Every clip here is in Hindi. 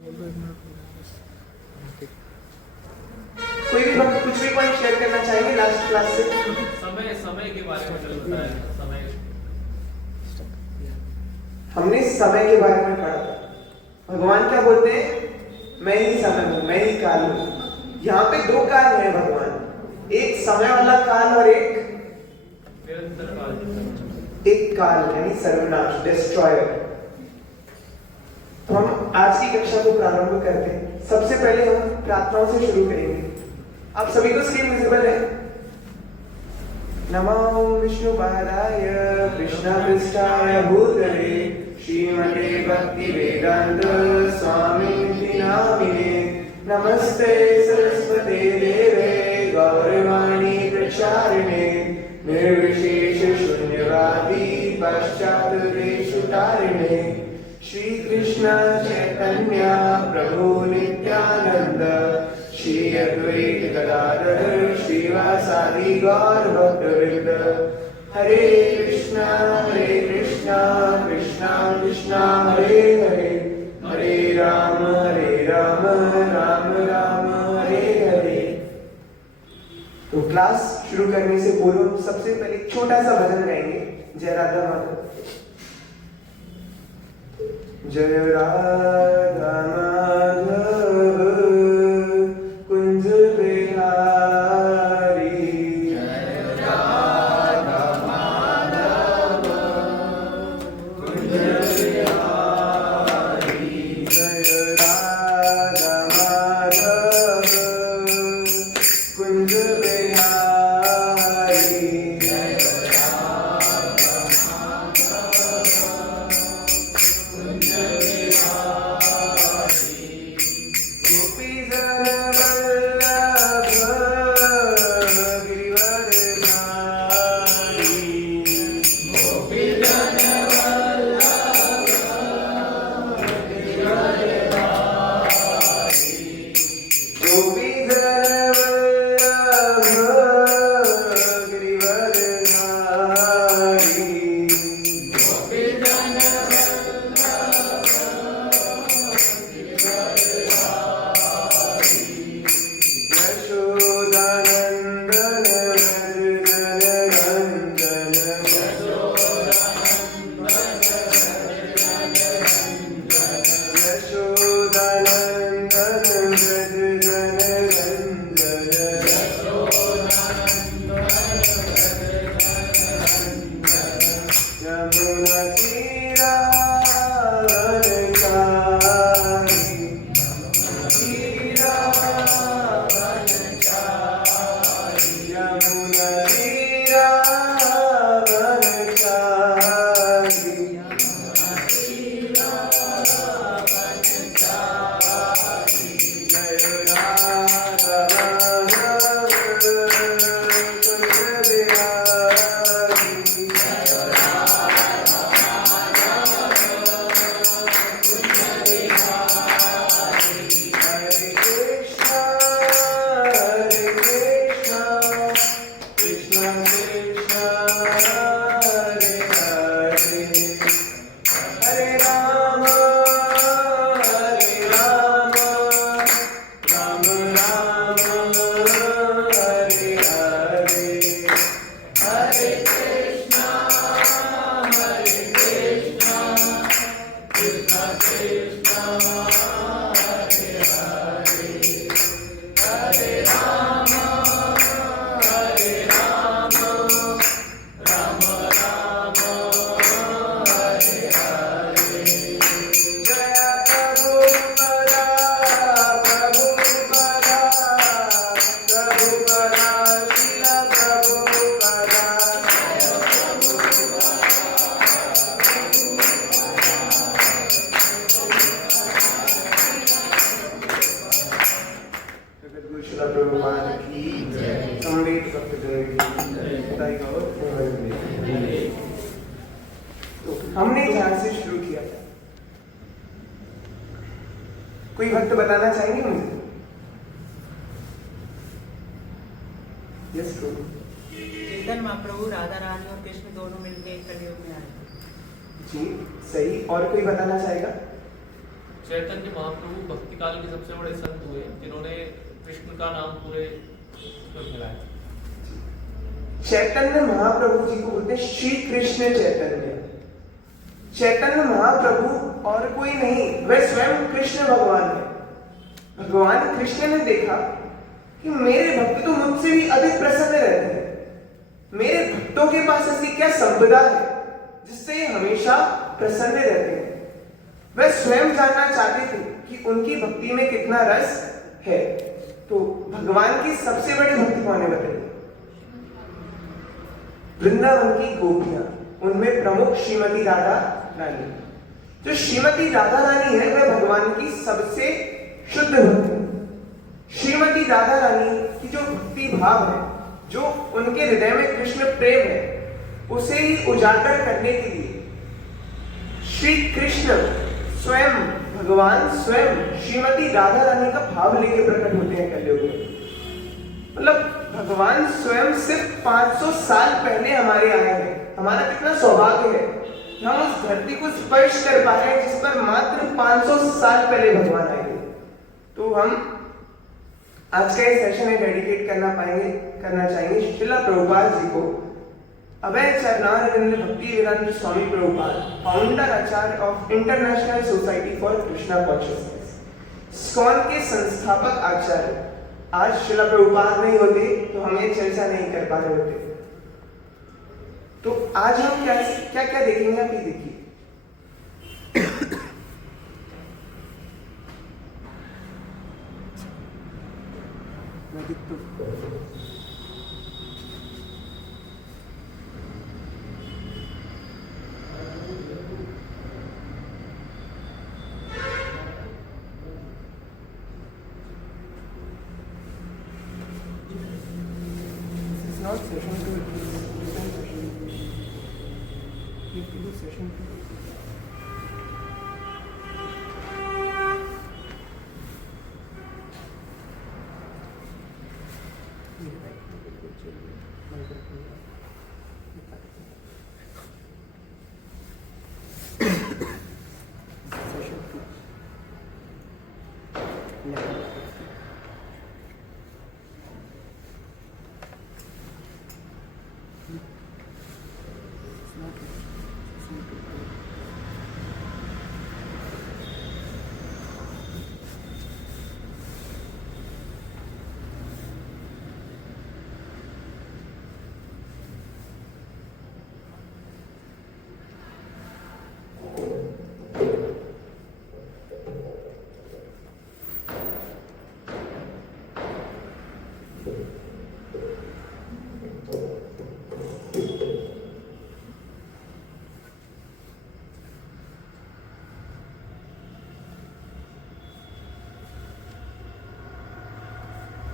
कोई भी वक्त कुछ भी पॉइंट शेयर करना चाहेंगे लास्ट क्लास से? समय समय के बारे में चलता है समय। हमने समय के बारे में पढ़ा था। भगवान क्या बोलते हैं? मैं ही समय हूं, मैं ही काल हूं। यहाँ पे दो काल है भगवान, एक समय वाला काल और एक काल यानी सर्वनाश, डिस्ट्रॉयर। तो हम आज की कक्षा को प्रारंभ करते हैं। सबसे पहले हम प्रार्थनाओं से शुरू करेंगे। आप सभी को स्क्रीन विजिबल है? नमो विष्णुपादाय कृष्णपृष्ठाय भूतले श्रीमते भक्तिवेदांत स्वामिनिति नामिने नमस्ते सरस्वते देवे गौरवाणी प्रचारिणे निर्विशेष शून्यवादी पाश्चात्यदेशतारिणे श्री कृष्ण चैतन्य प्रभु नित्यानंद श्री अद्वैत गदाधर श्रीवासादि गौर भक्तवृंद। हरे कृष्णा कृष्णा कृष्णा हरे हरे, हरे राम राम राम हरे हरे। तो क्लास शुरू करने से पूर्व सबसे पहले छोटा सा भजन गाएंगे जय राधा माधव। जय राधा माधव कुंज बिहारी, जय राधा माधव कुंज बिहारी, जय राधा माधव कुंज बिहारी, जय हमने जहां से शुरू किया था, कोई भक्त बताना चाहेंगे मुझे? यस प्रभु। चैतन्य महाप्रभु राधा रानी और कृष्ण दोनों मिलकर एक कलयुग में आए। जी सही। और कोई बताना चाहेगा? चैतन्य महाप्रभु भक्ति काल के सबसे बड़े संत हुए जिन्होंने कृष्ण का नाम पूरे पर फैलाया। चैतन्य महाप्रभु जी को बोलते हैं श्री कृष्ण चैतन्य। चैतन्य महाप्रभु और कोई नहीं, वह स्वयं कृष्ण भगवान है। भगवान कृष्ण ने देखा कि मेरे भक्त तो मुझसे भी अधिक प्रसन्न रहते हैं, मेरे भक्तों के पास ऐसी क्या संपदा है जिससे ये हमेशा प्रसन्न रहते हैं। वह स्वयं जानना चाहते थे कि उनकी भक्ति में कितना रस है। तो भगवान की सबसे बड़ी भक्ति कौन है बताइए? वृंदावन की गोपियां, उनमें प्रमुख श्रीमती राधा रानी। जो श्रीमती राधा रानी है वह भगवान की सबसे शुद्ध भक्त है। श्रीमती राधा रानी की जो भक्ति भाव है, जो उनके हृदय में कृष्ण प्रेम है, उसे ही उजागर करने के लिए श्री कृष्ण स्वयं, भगवान स्वयं श्रीमती राधा रानी का भाव लेके प्रकट होते हैं कलयुग में। मतलब भगवान स्वयं सिर्फ 500 साल पहले हमारे आए हैं। हमारा कितना सौभाग्य है, हम उस धरती को स्पर्श कर पा रहे हैं जिस पर मात्र 500 साल पहले भगवान आए थे। तो हम आज का ये सेशन डेडिकेट करना चाहेंगे श्रील प्रभुपाद जी को। Abhay Charanaravinda Bhakti Vedanta Swami Prabhupada, founder acharya of international society for Krishna consciousness, ISKCON के संस्थापक आचार्य। आज श्रील प्रभुपाद नहीं होते तो हम ये चर्चा नहीं कर पा रहे होते। तो आज हम क्या क्या देखेंगे, आप ये देखिए। Not session 2, different session. You have to do session 2.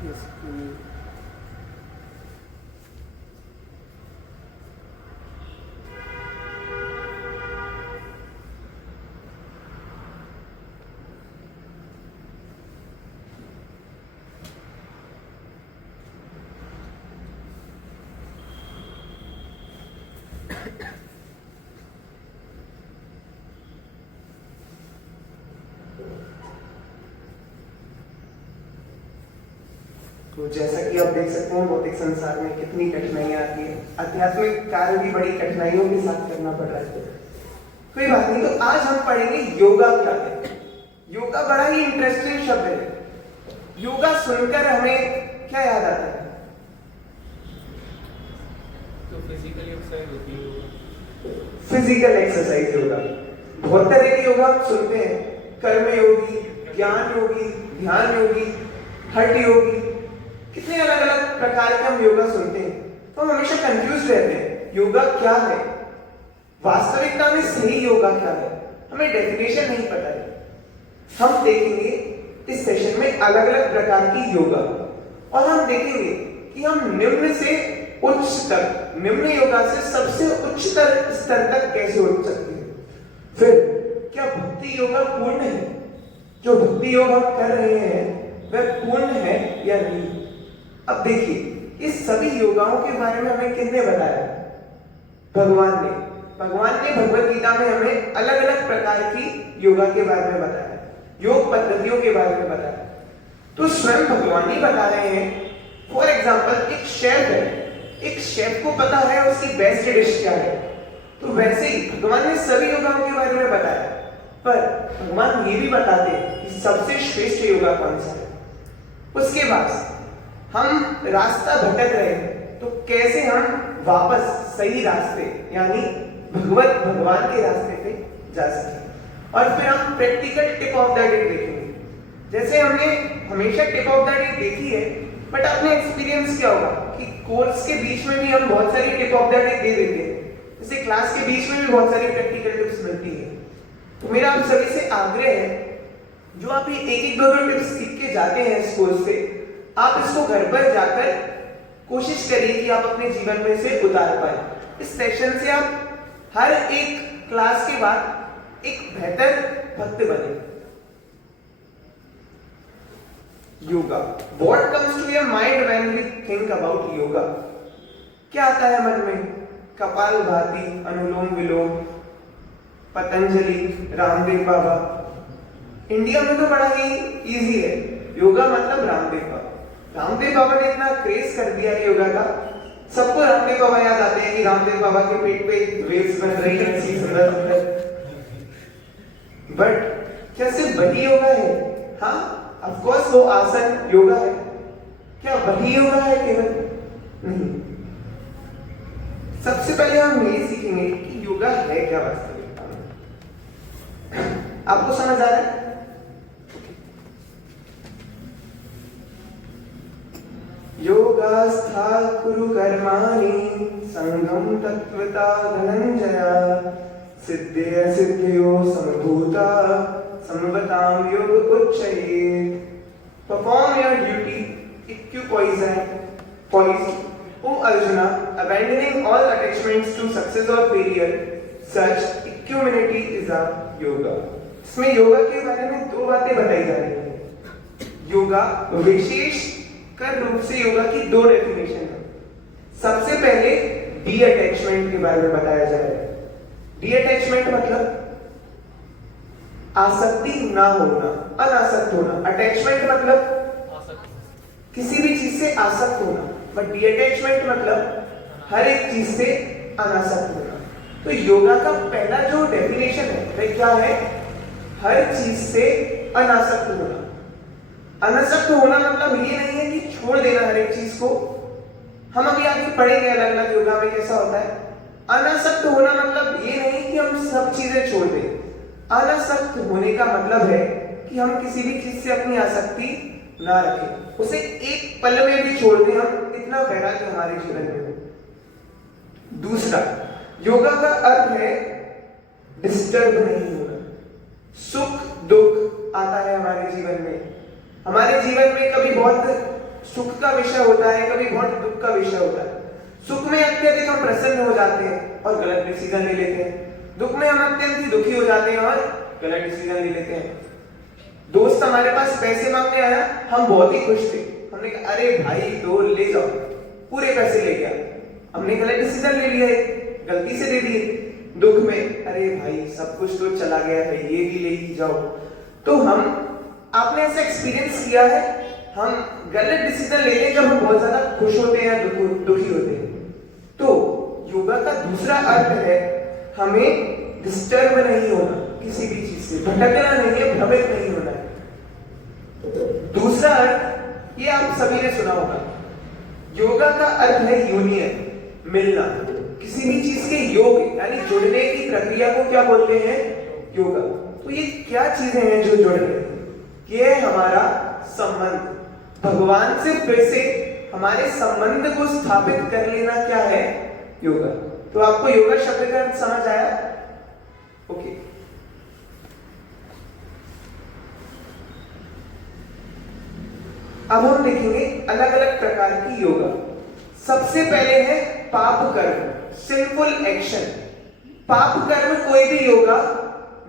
Yes, तो जैसा कि आप देख सकते हैं भौतिक संसार में कितनी कठिनाइयां आती है। आध्यात्मिक कार्य भी बड़ी कठिनाइयों के साथ करना पड़ रहा है। कोई बात नहीं, तो आज हम पढ़ेंगे योगा क्या है। योगा बड़ा ही इंटरेस्टिंग शब्द है। योगा सुनकर हमें क्या याद आता है? तो फिजिकल एक्सरसाइज होती है। फिजिकल एक्सरसाइज योगा, बहुत तरह के योगा आप सुनते हैं। कर्म योगी, ज्ञान योगी, ध्यान योगी, हठ योगी, कितने अलग अलग प्रकार के हम योगा सुनते हैं। तो हम हमेशा कंफ्यूज रहते हैं, योगा क्या है, वास्तविकता में सही योगा क्या है, हमें डेफिनेशन नहीं पता है। हम देखेंगे इस सेशन में अलग अलग प्रकार की योगा, और हम देखेंगे कि हम निम्न से उच्च तक, निम्न योगा से सबसे उच्चतर स्तर तक कैसे उठ सकते हैं। फिर क्या भक्ति योगा पूर्ण है? जो भक्ति योग हम कर रहे हैं वह पूर्ण है या नहीं? अब देखिए, इस सभी योगाओं के बारे में हमें किसने बताया? भगवान ने भगवत गीता में हमें अलग अलग प्रकार की योगा के बारे में बताया। योग पद्धतियों के बारे में बताया। तो स्वयं भगवान ही बता रहे हैं। फॉर एग्जाम्पल एक शेफ है, एक शेफ को पता है उसकी बेस्ट डिश क्या है, तो वैसे ही भगवान ने सभी योगाओं के बारे में बताया, पर भगवान ये भी बताते हैं कि सबसे श्रेष्ठ योगा कौन सा है। उसके बाद हम रास्ता भटक रहे हैं तो कैसे हम वापस सही रास्ते यानी भगवान के रास्ते पे जा सकें। और फिर हम practical tip of the day देखेंगे। जैसे हमने हमेशा टिप ऑफ द डे देखी है, बट आपने एक्सपीरियंस क्या होगा कि कोर्स के बीच में भी हम बहुत सारी tip of the day they देते हैं, जैसे क्लास के बीच में भी बहुत सारी प्रैक्टिकल टिप्स मिलती है। तो मेरा आप सभी से आग्रह है, जो आप ये एक दो टिप्स सीख के जाते हैं इस कोर्स से, आप इसको घर पर जाकर कोशिश करिए कि आप अपने जीवन में से उतार पाए। इस सेशन से आप हर एक क्लास के बाद एक बेहतर भक्त बने। Yoga, what comes to your mind when we think about yoga? क्या आता है मन में? कपालभाति, अनुलोम विलोम, पतंजलि, रामदेव बाबा। इंडिया में तो बड़ा ही इजी है, योगा मतलब रामदेव बाबा। रामदेव बाबा ने इतना क्रेज कर दिया है योगा का, सबको रामदेव बाबा याद आते हैं कि रामदेव बाबा के पेट पे वेव्स बन रही है, ऐसी सुंदर सुंदर। बट क्या सिर्फ वही योगा है? हाँ, ऑफ कोर्स वो आसन योगा है। क्या वही योगा है केवल? नहीं। सबसे पहले हम ये सीखेंगे कि योगा है क्या वास्तविकता में। आपको समझ आ रहा है? योगास्था कुरु कर्माणि संगम तत्वता धनंजया सिद्धे सिद्धयो समभूता समवताम योग उच्चयेत। Perform your duty equipoised, O Arjuna, abandoning all attachments to success or failure. Such equanimity is a yoga. इसमें योगा के बारे में दो बातें बताई जा रही हैं। योगा विशेष कर रूप से योगा की दो डेफिनेशन है। सबसे पहले डी अटैचमेंट के बारे में बताया जा रहा है। डी अटैचमेंट मतलब आसक्ति ना होना, अनासक्त होना। अटैचमेंट मतलब किसी भी चीज से आसक्त होना, बट डी अटैचमेंट मतलब हर एक चीज से अनासक्त होना। तो योगा का पहला जो डेफिनेशन है वह क्या है? हर चीज से अनासक्त होना। अनासक्त होना मतलब ये नहीं है कि छोड़ देना हर एक चीज को। हम अभी आगे पढ़ेंगे अलग अलग योगा में कैसा होता है। अनासक्त होना मतलब ये नहीं कि हम सब चीजें छोड़ दें। अनासक्त होने का मतलब है कि हम किसी भी चीज से अपनी आसक्ति ना रखें, उसे एक पल में भी छोड़ दें हम, इतना वैराग्य हमारे जीवन में हो। दूसरा, योगा का अर्थ है डिस्टर्ब नहीं होना। सुख दुख आता है हमारे जीवन में। हमारे जीवन में कभी बहुत सुख का विषय होता है, कभी बहुत दुख का विषय होता है। सुख में अत्यधिक हम प्रसन्न हो जाते हैं और गलत डिसीजन ले लेते हैं। दुख में हम अत्यंत ही दुखी हो जाते हैं और गलत डिसीजन ले लेते हैं। दोस्त हमारे पास पैसे मांगने आया, हम बहुत ही खुश थे, हमने कहा अरे भाई तो ले जाओ, पूरे पैसे ले गया। हमने गलत डिसीजन ले लिया, गलती से दे दिए। दुख में अरे भाई सब कुछ तो चला गया है, ये भी ले ही जाओ। तो आपने ऐसा एक्सपीरियंस किया है, हम गलत डिसीजन लेते हैं जब हम बहुत ज्यादा खुश होते हैं, दुखी होते हैं। तो योगा का दूसरा अर्थ है हमें डिस्टर्ब नहीं होना, किसी भी चीज से भटकना नहीं है, भ्रमित नहीं होना है। दूसरा अर्थ ये आप सभी ने सुना होगा, योगा का अर्थ है यूनियन, मिलना। किसी भी चीज के योग यानी जुड़ने की प्रक्रिया को क्या बोलते हैं? योगा। तो ये क्या चीजें हैं जो जुड़ रही हैं? ये है हमारा संबंध भगवान से। फिर से हमारे संबंध को स्थापित कर लेना क्या है? योगा। तो आपको योगा शब्द का अर्थ समझ आया? ओके। अब हम देखेंगे अलग अलग प्रकार की योगा। सबसे पहले है पाप कर्म, सिंफुल एक्शन। पाप कर्म कोई भी योगा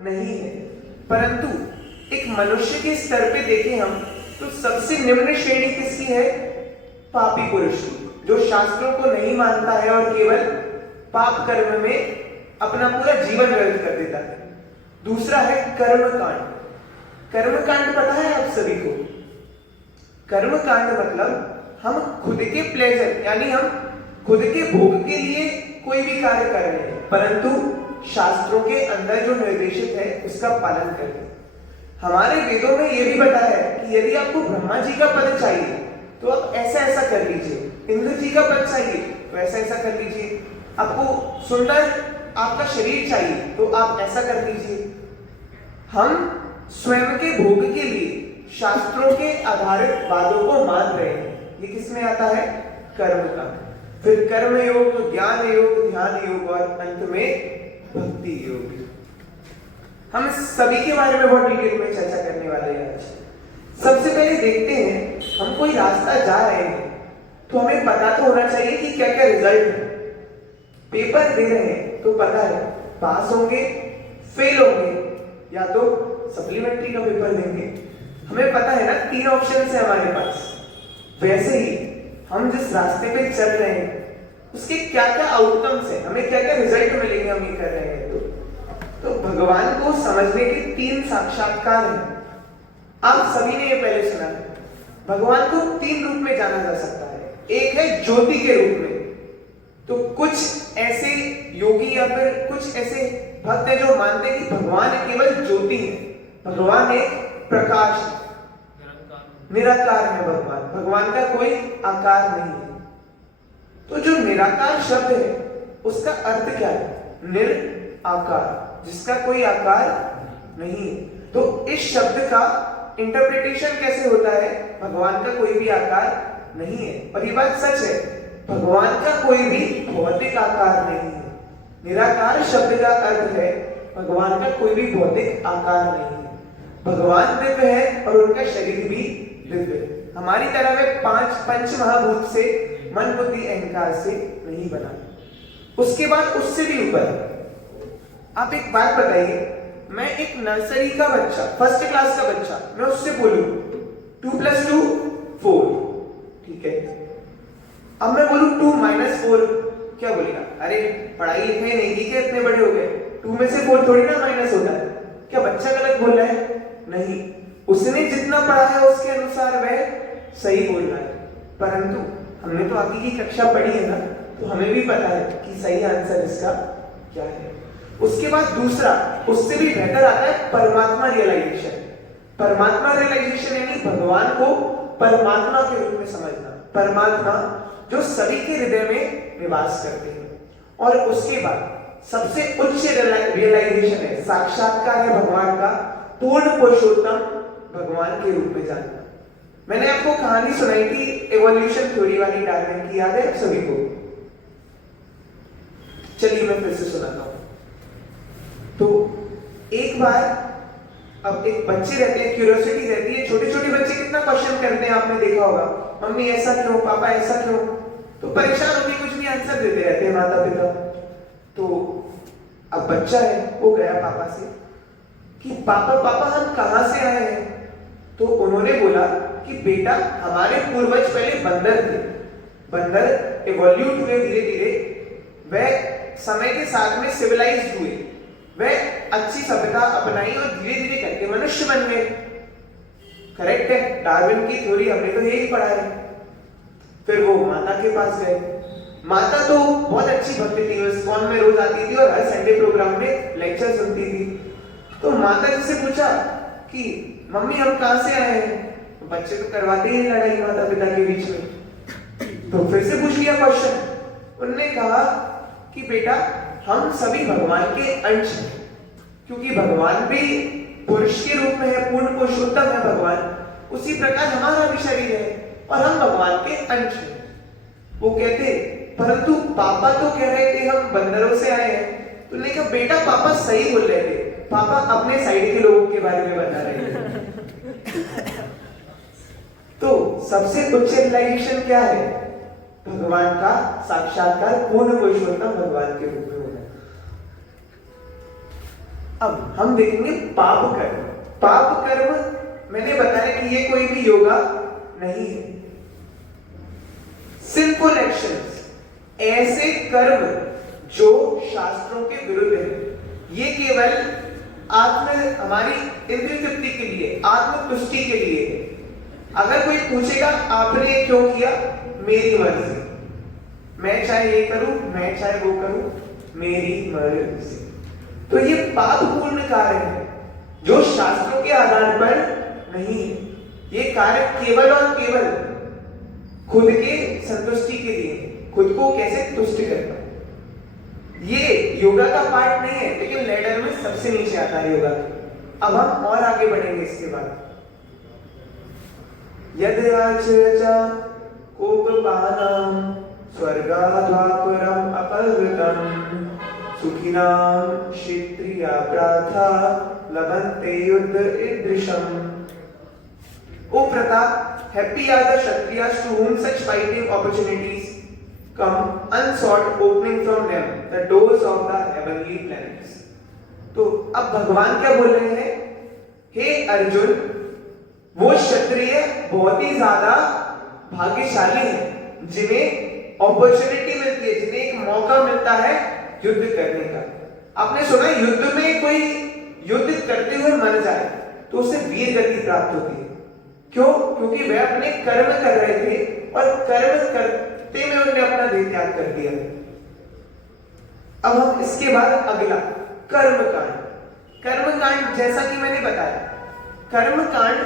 नहीं है, परंतु एक मनुष्य के स्तर पे देखें हम तो सबसे निम्न श्रेणी किसकी है? पापी पुरुष की, जो शास्त्रों को नहीं मानता है और केवल पाप कर्म में अपना पूरा जीवन व्यर्थ कर देता है। दूसरा है कर्म कांड। कर्मकांड पता है आप सभी को? कर्मकांड मतलब हम खुद के प्लेजर यानी हम खुद के भोग के लिए कोई भी कार्य कर रहे हैं, परंतु शास्त्रों के अंदर जो निर्देशित है उसका पालन कर रहे हैं। हमारे वेदों में यह भी बताया है कि यदि आपको ब्रह्मा जी का पद चाहिए तो आप ऐसा ऐसा कर लीजिए, इंद्र जी का पद चाहिए तो ऐसा ऐसा कर लीजिए, आपको सुंदर आपका शरीर चाहिए तो आप ऐसा कर लीजिए। हम स्वयं के भोग के लिए शास्त्रों के आधारित वादों को मान रहे हैं। ये किसमें आता है? कर्म का। फिर कर्म योग, ज्ञान योग, ध्यान योग और अंत में भक्ति योग। हम सभी के बारे में बहुत डिटेल में चर्चा करने वाले हैं आज। सबसे पहले देखते हैं, हम कोई रास्ता जा रहे हैं तो हमें पता तो होना चाहिए कि क्या क्या रिजल्ट है। पेपर दे रहे हैं तो पता है पास होंगे, फेल होंगे या तो सप्लीमेंट्री का पेपर देंगे। हमें पता है ना, 3 ऑप्शन है हमारे पास। वैसे ही हम जिस रास्ते पे चल रहे हैं उसके क्या क्या आउटकम्स है, हमें क्या क्या रिजल्ट मिलेंगे हम ये कर रहे हैं। तो भगवान को समझने के 3 साक्षात्कार हैं। आप सभी ने ये पहले सुना है। भगवान को 3 रूप में जाना जा सकता है। एक है ज्योति के रूप में, तो कुछ ऐसे योगी या फिर कुछ ऐसे भक्त हैं जो मानते हैं कि भगवान केवल ज्योति है, भगवान एक प्रकाश है, निराकार है भगवान का कोई आकार नहीं है। तो जो निराकार शब्द है उसका अर्थ क्या है? निराकार, जिसका कोई आकार नहीं है। तो इस शब्द का इंटरप्रिटेशन कैसे होता है? भगवान का कोई भी आकार नहीं है। और ये बात सच है, भगवान का कोई भी भौतिक आकार नहीं है। निराकार शब्द का अर्थ है भगवान का कोई भी भौतिक आकार नहीं है। भगवान दिव्य है और उनका शरीर भी दिव्य है। हमारी तरह वे 5 पंच महाभूत से, मन बुद्धि अहंकार से नहीं बना। उसके बाद उससे भी ऊपर आप एक बात बताइए, मैं एक नर्सरी का बच्चा, 1st क्लास का बच्चा, मैं उससे बोलूं 2 + 2 4, ठीक है। अब मैं बोलूं 2 - 4, क्या बोलेगा? अरे पढ़ाई लिखाई नहीं की क्या, इतने बड़े हो गए, 2 में से 4 थोड़ी ना माइनस होता है। क्या बच्चा गलत बोल रहा है? नहीं, उसने जितना पढ़ा है उसके अनुसार वह सही बोल रहा है। परंतु हमने तो आगे की कक्षा पढ़ी है ना, तो हमें भी पता है कि सही आंसर इसका क्या है। उसके बाद दूसरा, उससे भी बेहतर आता है परमात्मा रियलाइजेशन। परमात्मा रियलाइजेशन यानी भगवान को परमात्मा के रूप में समझना। परमात्मा जो सभी के हृदय में निवास करते हैं। और उसके बाद सबसे उच्च रियलाइजेशन है, साक्षात्कार है भगवान का, पूर्ण पुरुषोत्तम भगवान के रूप में जानना। मैंने आपको कहानी सुनाई थी एवोल्यूशन थ्योरी वाली, डार्विन की, याद है आप सभी को? चलिए मैं फिर से सुनाता हूं। तो एक बार, अब एक बच्चे रहते हैं, क्यूरियोसिटी रहती है, छोटे छोटे बच्चे कितना क्वेश्चन करते हैं, आपने देखा होगा, मम्मी ऐसा क्यों, पापा ऐसा क्यों, तो परेशान होकर कुछ भी आंसर देते रहते हैं माता पिता। तो अब बच्चा है, वो गया पापा से कि पापा हम कहां से आए हैं? तो उन्होंने बोला कि बेटा हमारे पूर्वज पहले बंदर थे, बंदर इवोल्यूट हुए धीरे धीरे, वह समय के साथ में सिविलाइज्ड हुए, वह अच्छी सभ्यता अपनाई और धीरे धीरे करके मनुष्य बन गए। करेक्ट है, डार्विन की थ्योरी हमने तो यही पढ़ा है। फिर वो माता के पास गए। माता तो बहुत अच्छी भक्त थी, वो इस्कॉन में रोज आती थी और हर संडे प्रोग्राम में लेक्चर सुनती थी। तो माता जी से पूछा कि मम्मी हम कहां से आए हैं? बच्चे तो करवाते ही लड़ाई माता पिता के बीच में। तो फिर से पूछ लिया क्वेश्चन। उन्होंने कहा कि बेटा हम सभी भगवान के अंश हैं, क्योंकि भगवान भी पुरुष के रूप में है, पूर्ण पुरुषोत्तम है भगवान, उसी प्रकार हमारा भी शरीर है और हम भगवान के अंश हैं। वो कहते परंतु पापा तो कह रहे थे हम बंदरों से आए हैं। तो उन्होंने कहा बेटा पापा सही बोल रहे थे, पापा अपने साइड के लोगों के बारे में बता रहे थे। तो सबसे उच्च रियलाइजेशन क्या है? भगवान का साक्षात्कार, पूर्ण पुरुषोत्तम भगवान के रूप में होना। अब हम देखेंगे पाप कर्म। पाप कर्म मैंने बताया कि ये कोई भी योगा नहीं है। सिंफुल एक्शंस, ऐसे कर्म जो शास्त्रों के विरुद्ध है, ये केवल हमारी इंद्रिय तृप्ति के लिए, आत्मतुष्टि के लिए। अगर कोई पूछेगा आपने क्यों किया, मेरी मर्जी, मैं चाहे ये करूं, मैं चाहे वो करूं, मेरी मर्जी। तो ये पापपूर्ण कार्य है जो शास्त्रों के आधार पर नहीं है। ये कार्य केवल और केवल खुद के संतुष्टि के लिए, खुद को कैसे तुष्ट कर पाए। ये योगा का पार्ट नहीं है, लेकिन लैडर में सबसे नीचे आता है योगा। अब हम और आगे बढ़ेंगे इसके बाद। यदयाचर्चा कोपपानां स्वर्गाद्वापरम् अपहृतम् सुखिनां क्षत्रिया प्राथा लभन्ते युद्ध ईदृशम्। O Pratap, happy are the Kshatriyas to whom such fighting opportunities come unsought, opening from them the doors of the heavenly planets. तो अब भगवान क्या बोल रहे हैं? हे अर्जुन, वो क्षत्रिय बहुत ही ज्यादा भाग्यशाली हैं जिन्हें अपॉर्चुनिटी मिलती है, जिन्हें एक मौका मिलता है युद्ध करने का। आपने सुना युद्ध में कोई युद्ध करते हुए मर जाए तो उसे वीर गति प्राप्त होती है। क्यों? क्योंकि वह अपने कर्म कर रहे थे और कर्म करते में उन्होंने अपना देह त्याग कर दिया। अब हम इसके बाद अगला कर्मकांड। कर्मकांड जैसा कि मैंने बताया, कर्मकांड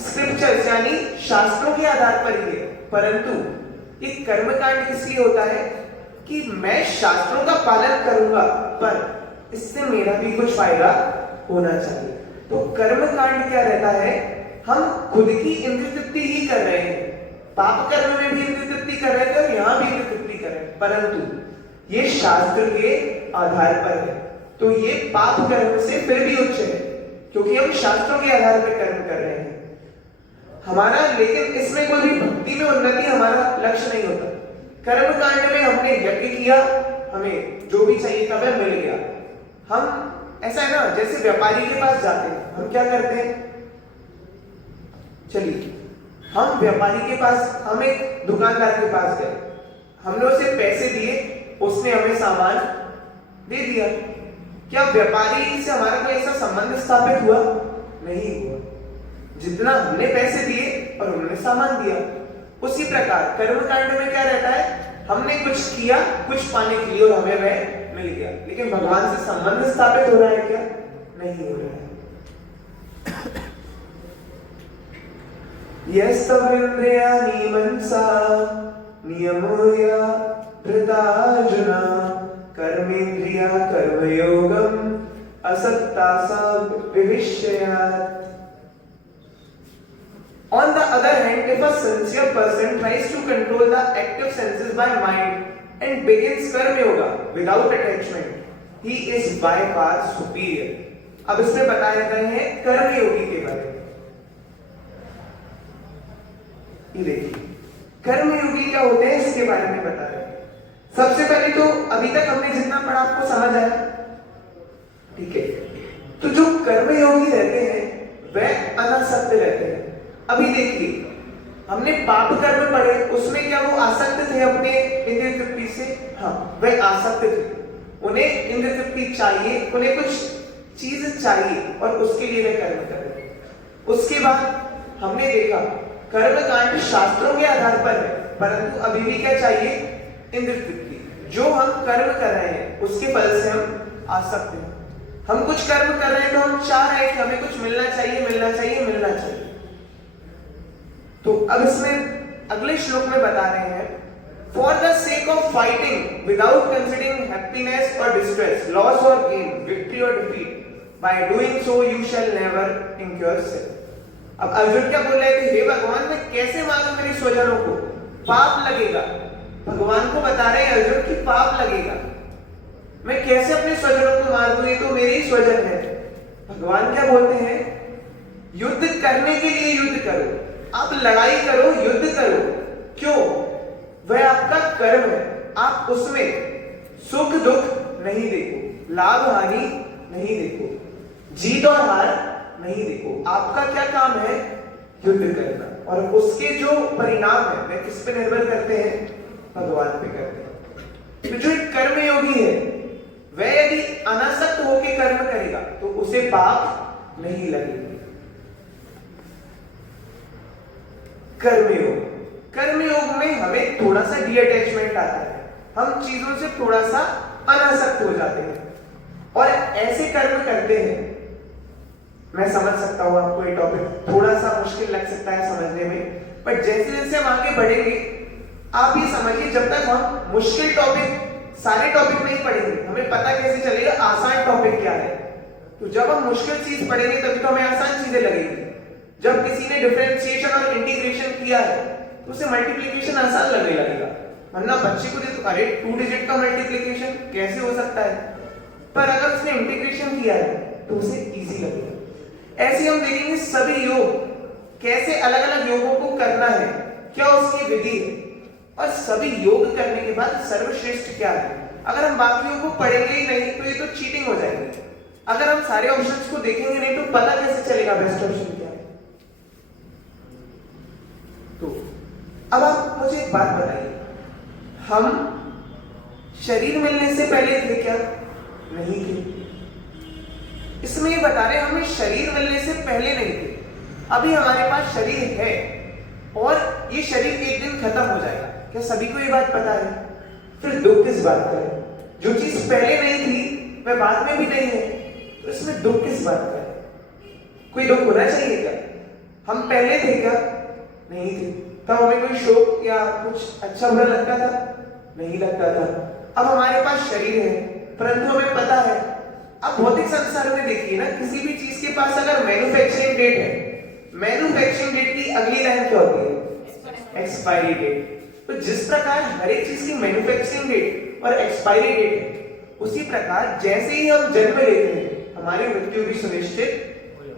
स्क्रिप्चर्स यानी शास्त्रों के आधार पर ही है, परंतु ये कर्मकांड इसलिए होता है कि मैं शास्त्रों का पालन करूंगा पर इससे मेरा भी कुछ फायदा होना चाहिए। तो कर्मकांड क्या रहता है? हम खुद की इंद्रिय तृप्ति ही कर रहे हैं, पाप कर्म में भी इंद्रिय तृप्ति कर रहे थे और यहां भी इंद्रिय तृप्ति कर रहे हैं, परंतु ये शास्त्र के आधार पर है। तो ये पाप कर्म से फिर भी उच्च है क्योंकि हम शास्त्रों के आधार पर कर्म कर रहे हैं हमारा। लेकिन इसमें कोई भी भक्ति में उन्नति हमारा लक्ष्य नहीं होता। कर्म कांड में हमने यज्ञ किया, हमें जो भी चाहिए था वह मिल गया। हम ऐसा है ना, जैसे व्यापारी के पास जाते हैं, हम क्या करते हैं? चलिए हम व्यापारी के पास, हम एक दुकानदार के पास गए, हमने उसे पैसे दिए, उसने हमें सामान दे दिया। क्या व्यापारी से हमारा कोई ऐसा संबंध स्थापित हुआ? नहीं हुआ। जितना हमने पैसे दिए और उन्होंने सामान दिया। उसी प्रकार कर्मकांड में क्या रहता है? हमने कुछ किया कुछ पाने के लिए और हमें वह मिल गया, लेकिन भगवान से संबंध स्थापित हो रहा है क्या? नहीं हो रहा है। यस्तवेन्द्रियाणि मनसा नियम्य धृतार्जुन कर्मेन्द्रिया कर्मयोगम असक्तासा विविष्ययात्। On the other hand, if a sincere person tries to control the active senses by mind and begins karma yoga without attachment, he is by far superior. अब इसमें बताया गया है कर्म योगी के बारे में। ये देखिए कर्म योगी क्या होते हैं इसके बारे में बता रहे हैं। सबसे पहले तो अभी तक हमने जितना पढ़ा आपको समझ आया, ठीक है? तो जो कर्म योगी रहते हैं वह अनासक्त रहते हैं। अभी देखिए हमने पाप कर्म पढ़े, उसमें क्या वो आसक्त थे अपने इंद्रिय तृप्ति से? हाँ, वह आसक्त थे। उन्हें इंद्रिय तृप्ति चाहिए, उन्हें कुछ चीज चाहिए और उसके लिए वे कर्म कर रहे हैं। उसके बाद हमने देखा कर्म कांड शास्त्रों के आधार पर है, परंतु अभी भी क्या चाहिए? इंद्रिय तृप्ति। जो हम कर्म कर रहे हैं उसके फल से हम आसक्त हैं। हम कुछ कर्म कर रहे हैं तो हम चाह रहे हैं कि हमें कुछ मिलना चाहिए, मिलना चाहिए, मिलना चाहिए। तो अब इसमें अगले श्लोक में बता रहे हैं, for the sake of fighting without considering happiness और डिस्ट्रेस, लॉस और गेन, विक्ट्री और defeat, by doing so you shall never incur sin. अब अर्जुन क्या बोल रहे थे? हे भगवान, मैं कैसे मारूं मेरी स्वजनों को? पाप लगेगा। भगवान को बता रहे हैं अर्जुन की पाप लगेगा, मैं कैसे अपने स्वजनों को मार दूं? ये तो मेरे ही स्वजन है। भगवान क्या बोलते हैं? युद्ध करने के लिए युद्ध करो, आप लड़ाई करो, युद्ध करो। क्यों? वह आपका कर्म है। आप उसमें सुख दुख नहीं देखो, लाभ हानि नहीं देखो, जीत और हार नहीं देखो। आपका क्या काम है? युद्ध करना। और उसके जो परिणाम है वे किस पे निर्भर करते हैं? भगवान पे करते हैं। तो जो एक कर्म योगी है वह यदि अनासक्त होकर कर्म करेगा तो उसे पाप नहीं लगेगा। कर्मयोग, कर्मयोग में हमें थोड़ा सा डीअटैचमेंट आता है, हम चीजों से थोड़ा सा अनासक्त हो जाते हैं और ऐसे कर्म करते हैं। मैं समझ सकता हूं आपको ये टॉपिक थोड़ा सा मुश्किल लग सकता है समझने में, पर जैसे जैसे हम आगे बढ़ेंगे आप ये समझिए, जब तक हम मुश्किल टॉपिक सारे टॉपिक नहीं पढ़ेंगे हमें पता कैसे चलेगा आसान टॉपिक क्या है। तो जब हम मुश्किल चीज पढ़ेंगे तभी तो हमें आसान चीजें लगेंगी। जब किसी ने डिफरेंशिएशन और इंटीग्रेशन किया है तो उसे मल्टीप्लिकेशन आसान लगने लगेगा, वरना बच्चे को देखो अरे 2 डिजिट का मल्टीप्लिकेशन कैसे हो सकता है, पर अगर उसने इंटीग्रेशन किया है तो उसे इजी लगेगा। ऐसे हम देखेंगे सभी योग कैसे अलग अलग योगों को करना है, क्या उसकी विधि है, और सभी योग करने के बाद सर्वश्रेष्ठ क्या है। अगर हम बाकियों को पढ़ेंगे ही नहीं तो ये तो चीटिंग हो जाएगी। अगर हम सारे ऑप्शंस को देखेंगे नहीं तो पता कैसे चलेगा बेस्ट ऑप्शन क्या है। तो अब आप मुझे एक बात बताइए, हम शरीर मिलने से पहले थे क्या? नहीं थे। इसमें ये बता रहे हमें शरीर मिलने से पहले नहीं थे, अभी हमारे पास शरीर है और ये शरीर एक दिन खत्म हो जाएगा। क्या सभी को ये बात पता है? फिर दुख किस बात का है? जो चीज पहले नहीं थी वह बाद में भी नहीं है, तो इसमें दुख किस बात का है? कोई दुख होना चाहिए क्या? हम पहले थे क्या? नहीं थे। तब हमें कोई शोक या कुछ अच्छा बुरा लगता था? नहीं लगता था। अब हमारे पास शरीर है परंतु हमें पता है। अब भौतिक संसार में देखिए ना, किसी भी चीज के पास अगर मैन्युफैक्चरिंग डेट है, मैन्युफैक्चरिंग डेट की अगली लाइन क्या होती है? Expiry date. तो जिस प्रकार हर एक चीज की मैन्युफैक्चरिंग डेट और एक्सपायरी डेट है, उसी प्रकार जैसे ही हम जन्म लेते हैं हमारी मृत्यु भी सुनिश्चित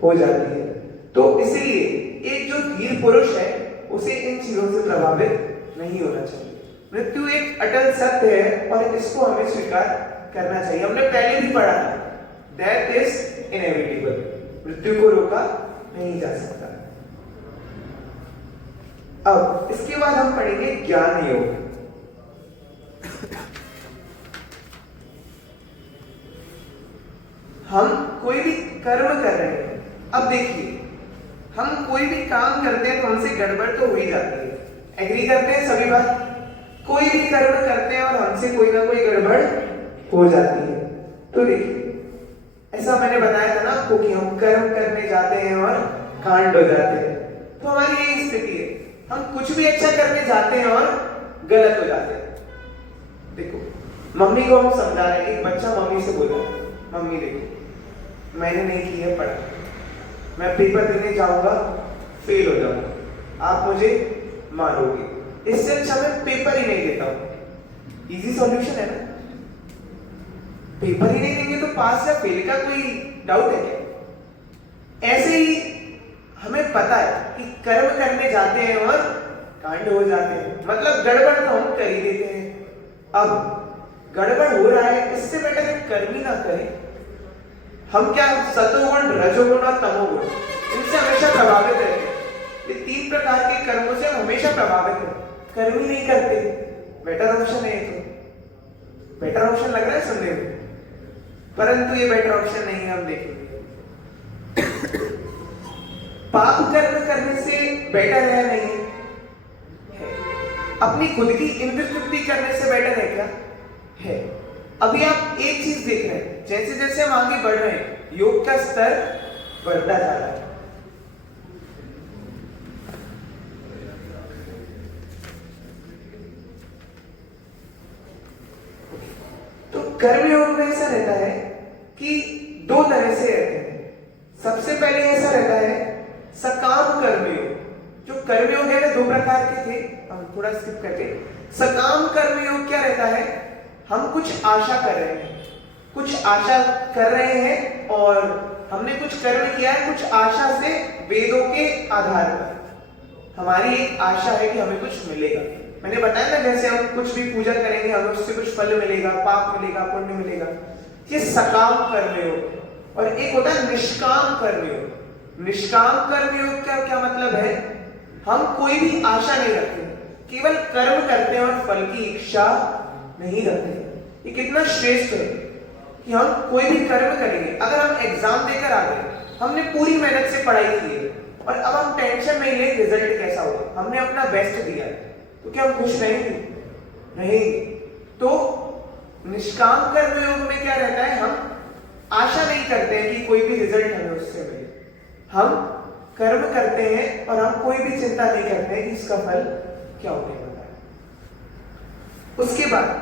हो जाती है। तो इसलिए एक जो धीर पुरुष है उसे इन चीजों से प्रभावित नहीं होना चाहिए। मृत्यु एक अटल सत्य है और इसको हमें स्वीकार करना चाहिए। हमने पहले भी पढ़ा था, डेथ इज इनएविटेबल, मृत्यु को रोका नहीं जा सकता। अब इसके बाद हम पढ़ेंगे ज्ञान योग। हम कोई भी कर्म कर रहे हैं, अब देखिए हम कोई भी काम करते हैं तो हमसे गड़बड़ तो हो ही जाती है, एग्री करते हैं सभी बात। कोई भी कर्म करते हैं और हमसे कोई ना कोई गड़बड़ हो जाती है। तो देखिए ऐसा मैंने बताया था ना आपको कि हम कर्म करने जाते हैं और कांड हो जाते हैं, तो हमारी यही स्थिति है, हम कुछ भी अच्छा करने जाते हैं और गलत हो जाते हैं। देखो मम्मी को हम समझा रहे हैं, एक बच्चा मम्मी से बोला मम्मी देखो मैंने नहीं की है पढ़ाई, मैं पेपर देने जाऊंगा फेल हो जाऊंगा, आप मुझे मारोगे, इससे अच्छा मैं पेपर ही नहीं देता हूं। इजी सॉल्यूशन है ना, पेपर ही नहीं देंगे तो पास या फेल का कोई डाउट है क्या? ऐसे ही हमें पता है कि कर्म करने जाते हैं और कांड हो जाते हैं, मतलब गड़बड़ तो हम कर ही देते हैं। अब गड़बड़ हो रहा है, इससे बेटर है कर्म ही ना करें। हम क्या सतोगुण, रजोगुण और तमोगुण इनसे हमेशा प्रभावित रहते हैं। ये 3 प्रकार के कर्मों से हम हमेशा प्रभावित हैं, कर्म ही नहीं करते। बेटर ऑप्शन है ये, तो बेटर ऑप्शन लग रहा है सुनने में, परंतु ये बेटर ऑप्शन नहीं है। हम देखेंगे पाप कर्म करने से बेटर है नहीं है, अपनी खुद की इंद्र तृप्ति करने से बेटर है क्या? है। अभी आप एक चीज देख रहे हैं, जैसे जैसे हम आगे बढ़ रहे हैं योग का स्तर बढ़ता जा रहा है। तो कर्मयोग में ऐसा रहता है कि 2 तरह से रहते हैं। सबसे पहले ऐसा रहता है सकाम कर्मयोग। जो कर्मयोग है ना 2 प्रकार के थे, हम थोड़ा स्किप करके। सकाम कर्मयोग क्या रहता है? हम कुछ आशा कर रहे हैं, कुछ आशा कर रहे हैं और हमने कुछ कर्म किया है, कुछ आशा से वेदों के आधार पर हमारी एक आशा है कि हमें कुछ मिलेगा। मैंने बताया ना जैसे हम कुछ भी पूजा करेंगे हमें उससे कुछ फल मिलेगा, पाप मिलेगा, पुण्य मिलेगा। ये सकाम कर्मयोग। और एक होता है निष्काम कर्मयोग। निष्काम कर्मयोग का क्या मतलब है? हम कोई भी आशा नहीं रखते, केवल कर्म करते हैं और फल की इच्छा नहीं रखते। ये कितना श्रेष्ठ है। कि हम कोई भी कर्म करेंगे, अगर हम एग्जाम देकर आ गए, हमने पूरी मेहनत से पढ़ाई की है और अब हम टेंशन में ले रिजल्ट कैसा होगा, हमने अपना बेस्ट दिया है, तो क्या हम खुश रहेंगे? तो निष्काम कर्म योग में क्या रहता है, हम आशा नहीं करते हैं कि कोई भी रिजल्ट हमें उससे मिले, हम कर्म करते हैं और हम कोई भी चिंता नहीं करते हैं कि इसका फल क्या होने वाला है। उसके बाद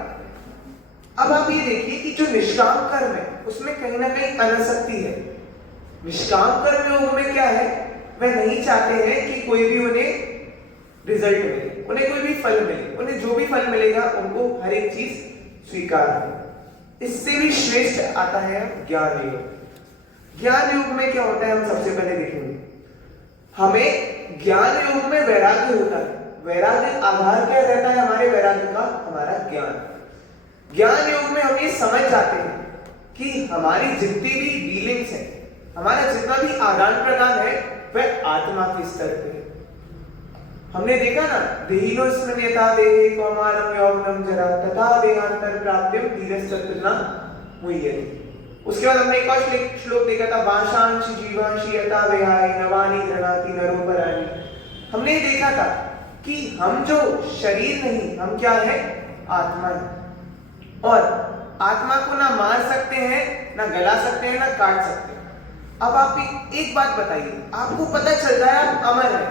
अब आप ये देखिए कि जो निष्काम कर्म है उसमें कहीं ना कहीं अनासक्ति है। निष्काम कर्म योग में क्या है, वह नहीं चाहते हैं कि कोई भी उन्हें रिजल्ट मिले, उन्हें कोई भी फल मिले, उन्हें जो भी फल मिलेगा उनको हर एक चीज स्वीकार है। इससे भी श्रेष्ठ आता है ज्ञान योग। ज्ञान योग में क्या होता है, हम सबसे पहले देखेंगे, हमें ज्ञान योग में वैराग्य होता है। वैराग्य आधार क्या रहता है हमारे वैराग्य का, हमारा ज्ञान। ज्ञान योग में हम ये समझ जाते हैं कि हमारी जितनी भी डीलिंग्स है, हमारा जितना भी आदान प्रदान है, वह आत्मा के स्तर पे है। हमने देखा ना, देहिनो स्मृण्यता देहे कौमारम यौवनम जरा तथा देहांतर प्राप्तिम धीरस्तत्र मुह्यते। उसके बाद हमने एक और श्लोक देखा था, वाशांश जीवांशी यथा विहाय नवानि गृणाति नरोपराणि। हमने देखा था कि हम जो शरीर नहीं, हम क्या है, आत्मा है, और आत्मा को ना मार सकते हैं, ना गला सकते हैं, ना काट सकते हैं। अब आप एक बात बताइए, आपको पता चल रहा है आप अमर है,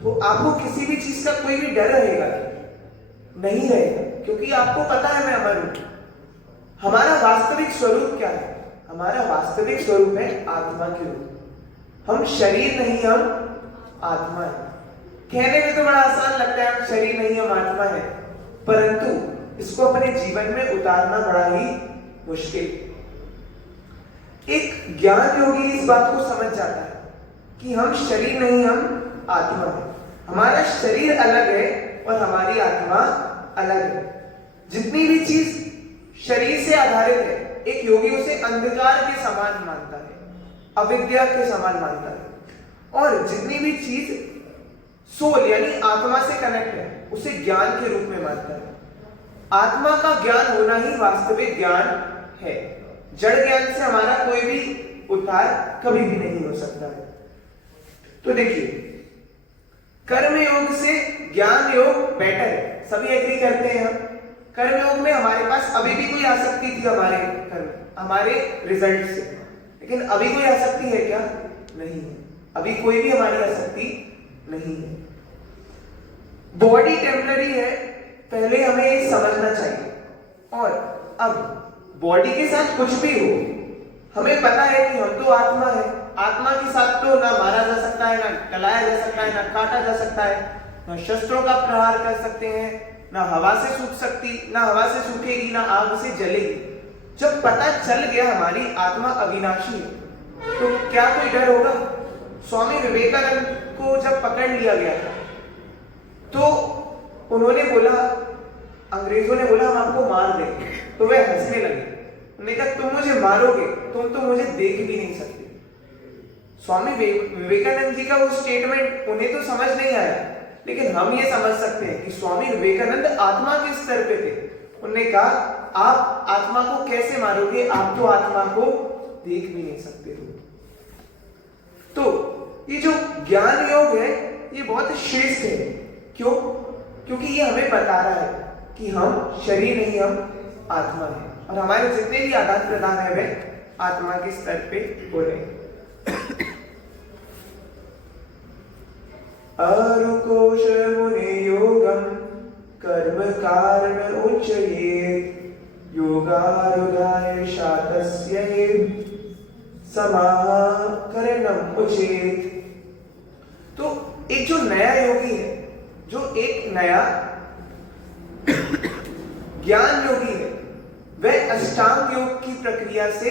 तो आपको किसी भी चीज का कोई भी डर रहेगा नहीं रहेगा, क्योंकि आपको पता है मैं अमर हूं। हमारा वास्तविक स्वरूप क्या है, हमारा वास्तविक स्वरूप है आत्मा के रूप। हम शरीर नहीं, हम आत्मा है। कहने में तो बड़ा आसान लगता है हम शरीर नहीं हम आत्मा है, परंतु इसको अपने जीवन में उतारना बड़ा ही मुश्किल। एक ज्ञान योगी इस बात को समझ जाता है कि हम शरीर नहीं हम आत्मा है। हमारा शरीर अलग है और हमारी आत्मा अलग है। जितनी भी चीज शरीर से आधारित है, एक योगी उसे अंधकार के समान मानता है, अविद्या के समान मानता है, और जितनी भी चीज सोल यानी आत्मा से कनेक्ट है, उसे ज्ञान के रूप में मानता है। आत्मा का ज्ञान होना ही वास्तविक ज्ञान है। जड़ ज्ञान से हमारा कोई भी उद्धार कभी भी नहीं हो सकता है। तो देखिए, कर्म योग से ज्ञान योग बेटर है, सभी एग्री करते हैं हम। कर्म योग में हमारे पास अभी भी कोई आसक्ति थी हमारे कर्म, हमारे रिजल्ट से, लेकिन अभी कोई आसक्ति है क्या? नहीं है, अभी कोई भी हमारी आसक्ति नहीं है। बॉडी टेम्पररी है, पहले हमें ये समझना चाहिए। और अब बॉडी के साथ कुछ भी हो, हमें पता है कि हम तो आत्मा है। आत्मा के साथ तो ना मारा जा सकता है, ना गलाया जा सकता है, ना काटा जा सकता है, ना शस्त्रों का प्रहार कर सकते हैं, ना हवा से सूख सकती, ना हवा से सूखेगी, ना आग से जलेगी। जब पता चल गया हमारी आत्मा अविनाशी है, तो क्या कोई डर होगा? स्वामी विवेकानंद को जब पकड़ लिया गया था, तो उन्होंने बोला, अंग्रेजों ने बोला हम आपको मार देंगे, तो वे हंसने लगे। उन्होंने कहा तुम मुझे मारोगे, तुम तो मुझे देख भी नहीं सकते। स्वामी विवेकानंद जी का वो स्टेटमेंट उन्हें तो समझ नहीं आया, लेकिन हम ये समझ सकते हैं कि स्वामी विवेकानंद आत्मा के स्तर पे थे। उन्होंने कहा आप आत्मा को कैसे मारोगे, आप तो आत्मा को देख भी नहीं सकते हो। तो ये जो ज्ञान योग है ये बहुत श्रेष्ठ है। क्यों? क्योंकि ये हमें बता रहा है कि हम शरीर नहीं हम आत्मा है, और हमारे जितने भी आदान प्रदान है वे आत्मा के स्तर पे हो रहे हैं। अरुकोश मुने योगम कर्म कारण उच्चयेत योगारुदाय शातस्य समाकरणम उचित। तो एक जो नया योगी है, जो एक नया ज्ञान योगी है, वह अष्टांग योग की प्रक्रिया से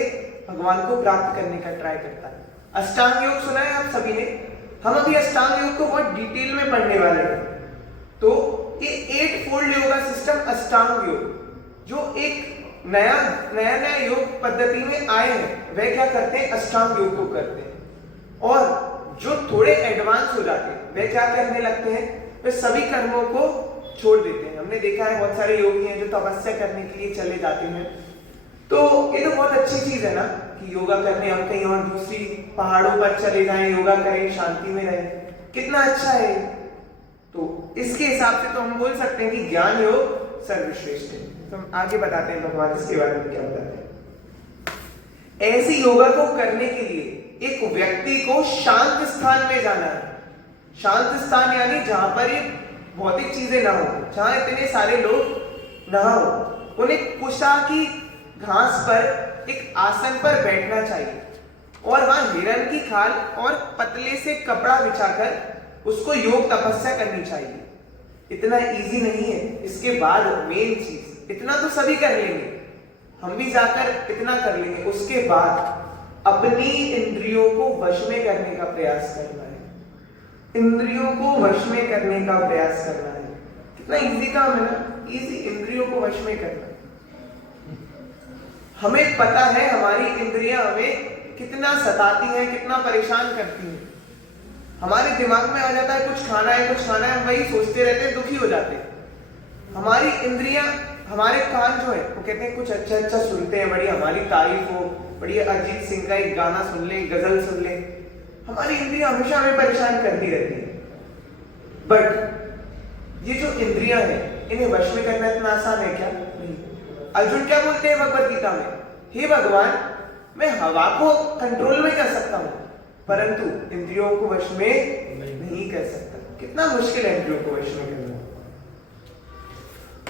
भगवान को प्राप्त करने का ट्राई करता है। अष्टांग योग सुना है आप सभी ने? हम अभी अष्टांग योग को बहुत डिटेल में पढ़ने वाले हैं। तो ये 8 फोल्ड योगा सिस्टम अष्टांग योग, जो एक नया योग पद्धति में आए हैं, वह क्या करते हैं? अष्टांग योग को करते हैं। और जो थोड़े एडवांस हो जाते हैं वे क्या करने लगते हैं? वे सभी कर्मों को छोड़ देते हैं। हमने देखा है बहुत सारे योगी हैं जो तपस्या करने के लिए चले जाते हैं, तो ये तो बहुत अच्छी चीज है ना कि योगा करने हम कहीं और दूसरी पहाड़ों पर चले जाएं, योगा करें, शांति में रहें, कितना अच्छा है। तो इसके हिसाब से तो हम बोल सकते हैं कि ज्ञान योग सर्वश्रेष्ठ है। तो हम आगे बताते हैं भगवान इसके बारे में क्या बताते हैं। ऐसी योगा को करने के लिए एक व्यक्ति को शांत स्थान में जाना है। शांत स्थान यानी जहां पर ये भौतिक चीजें ना हो, जहां इतने सारे लोग ना हो। उन्हें कुशा की घास पर एक आसन पर बैठना चाहिए और वहां हिरण की खाल और पतले से कपड़ा बिछाकर उसको योग तपस्या करनी चाहिए। इतना इजी नहीं है। इसके बाद मेन चीज, इतना तो सभी कर लेंगे, हम भी जाकर इतना कर लेंगे। उसके बाद अपनी इंद्रियों को वश में करने का प्रयास करना है। इंद्रियों को वश में करने का प्रयास करना है। कितना इजी काम है ना, इजी, इंद्रियों को वश में करना। हमें पता है हमारी इंद्रियां हमें कितना सताती हैं, कितना परेशान करती हैं। हमारे दिमाग में आ जाता है कुछ खाना है, कुछ खाना है, हम वही सोचते रहते हैं, दुखी हो जाते हैं। हमारी इंद्रियां, हमारे कान जो है वो कहते हैं कुछ अच्छा अच्छा सुनते हैं, बड़ी हमारी तारीफ हो, बड़ी अरिजीत सिंह का एक गाना सुन ले, गजल सुन ले। हमारी इंद्रियां हमेशा हमें परेशान करती रहती है। बट ये जो इंद्रियां हैं इन्हें वश में करना इतना आसान है क्या? नहीं। अर्जुन क्या बोलते हैं भगवत गीता में? हे भगवान, मैं हवा को कंट्रोल में कर सकता हूं परंतु इंद्रियों को वश में नहीं कर सकता। कितना मुश्किल है इंद्रियों को वश में करना।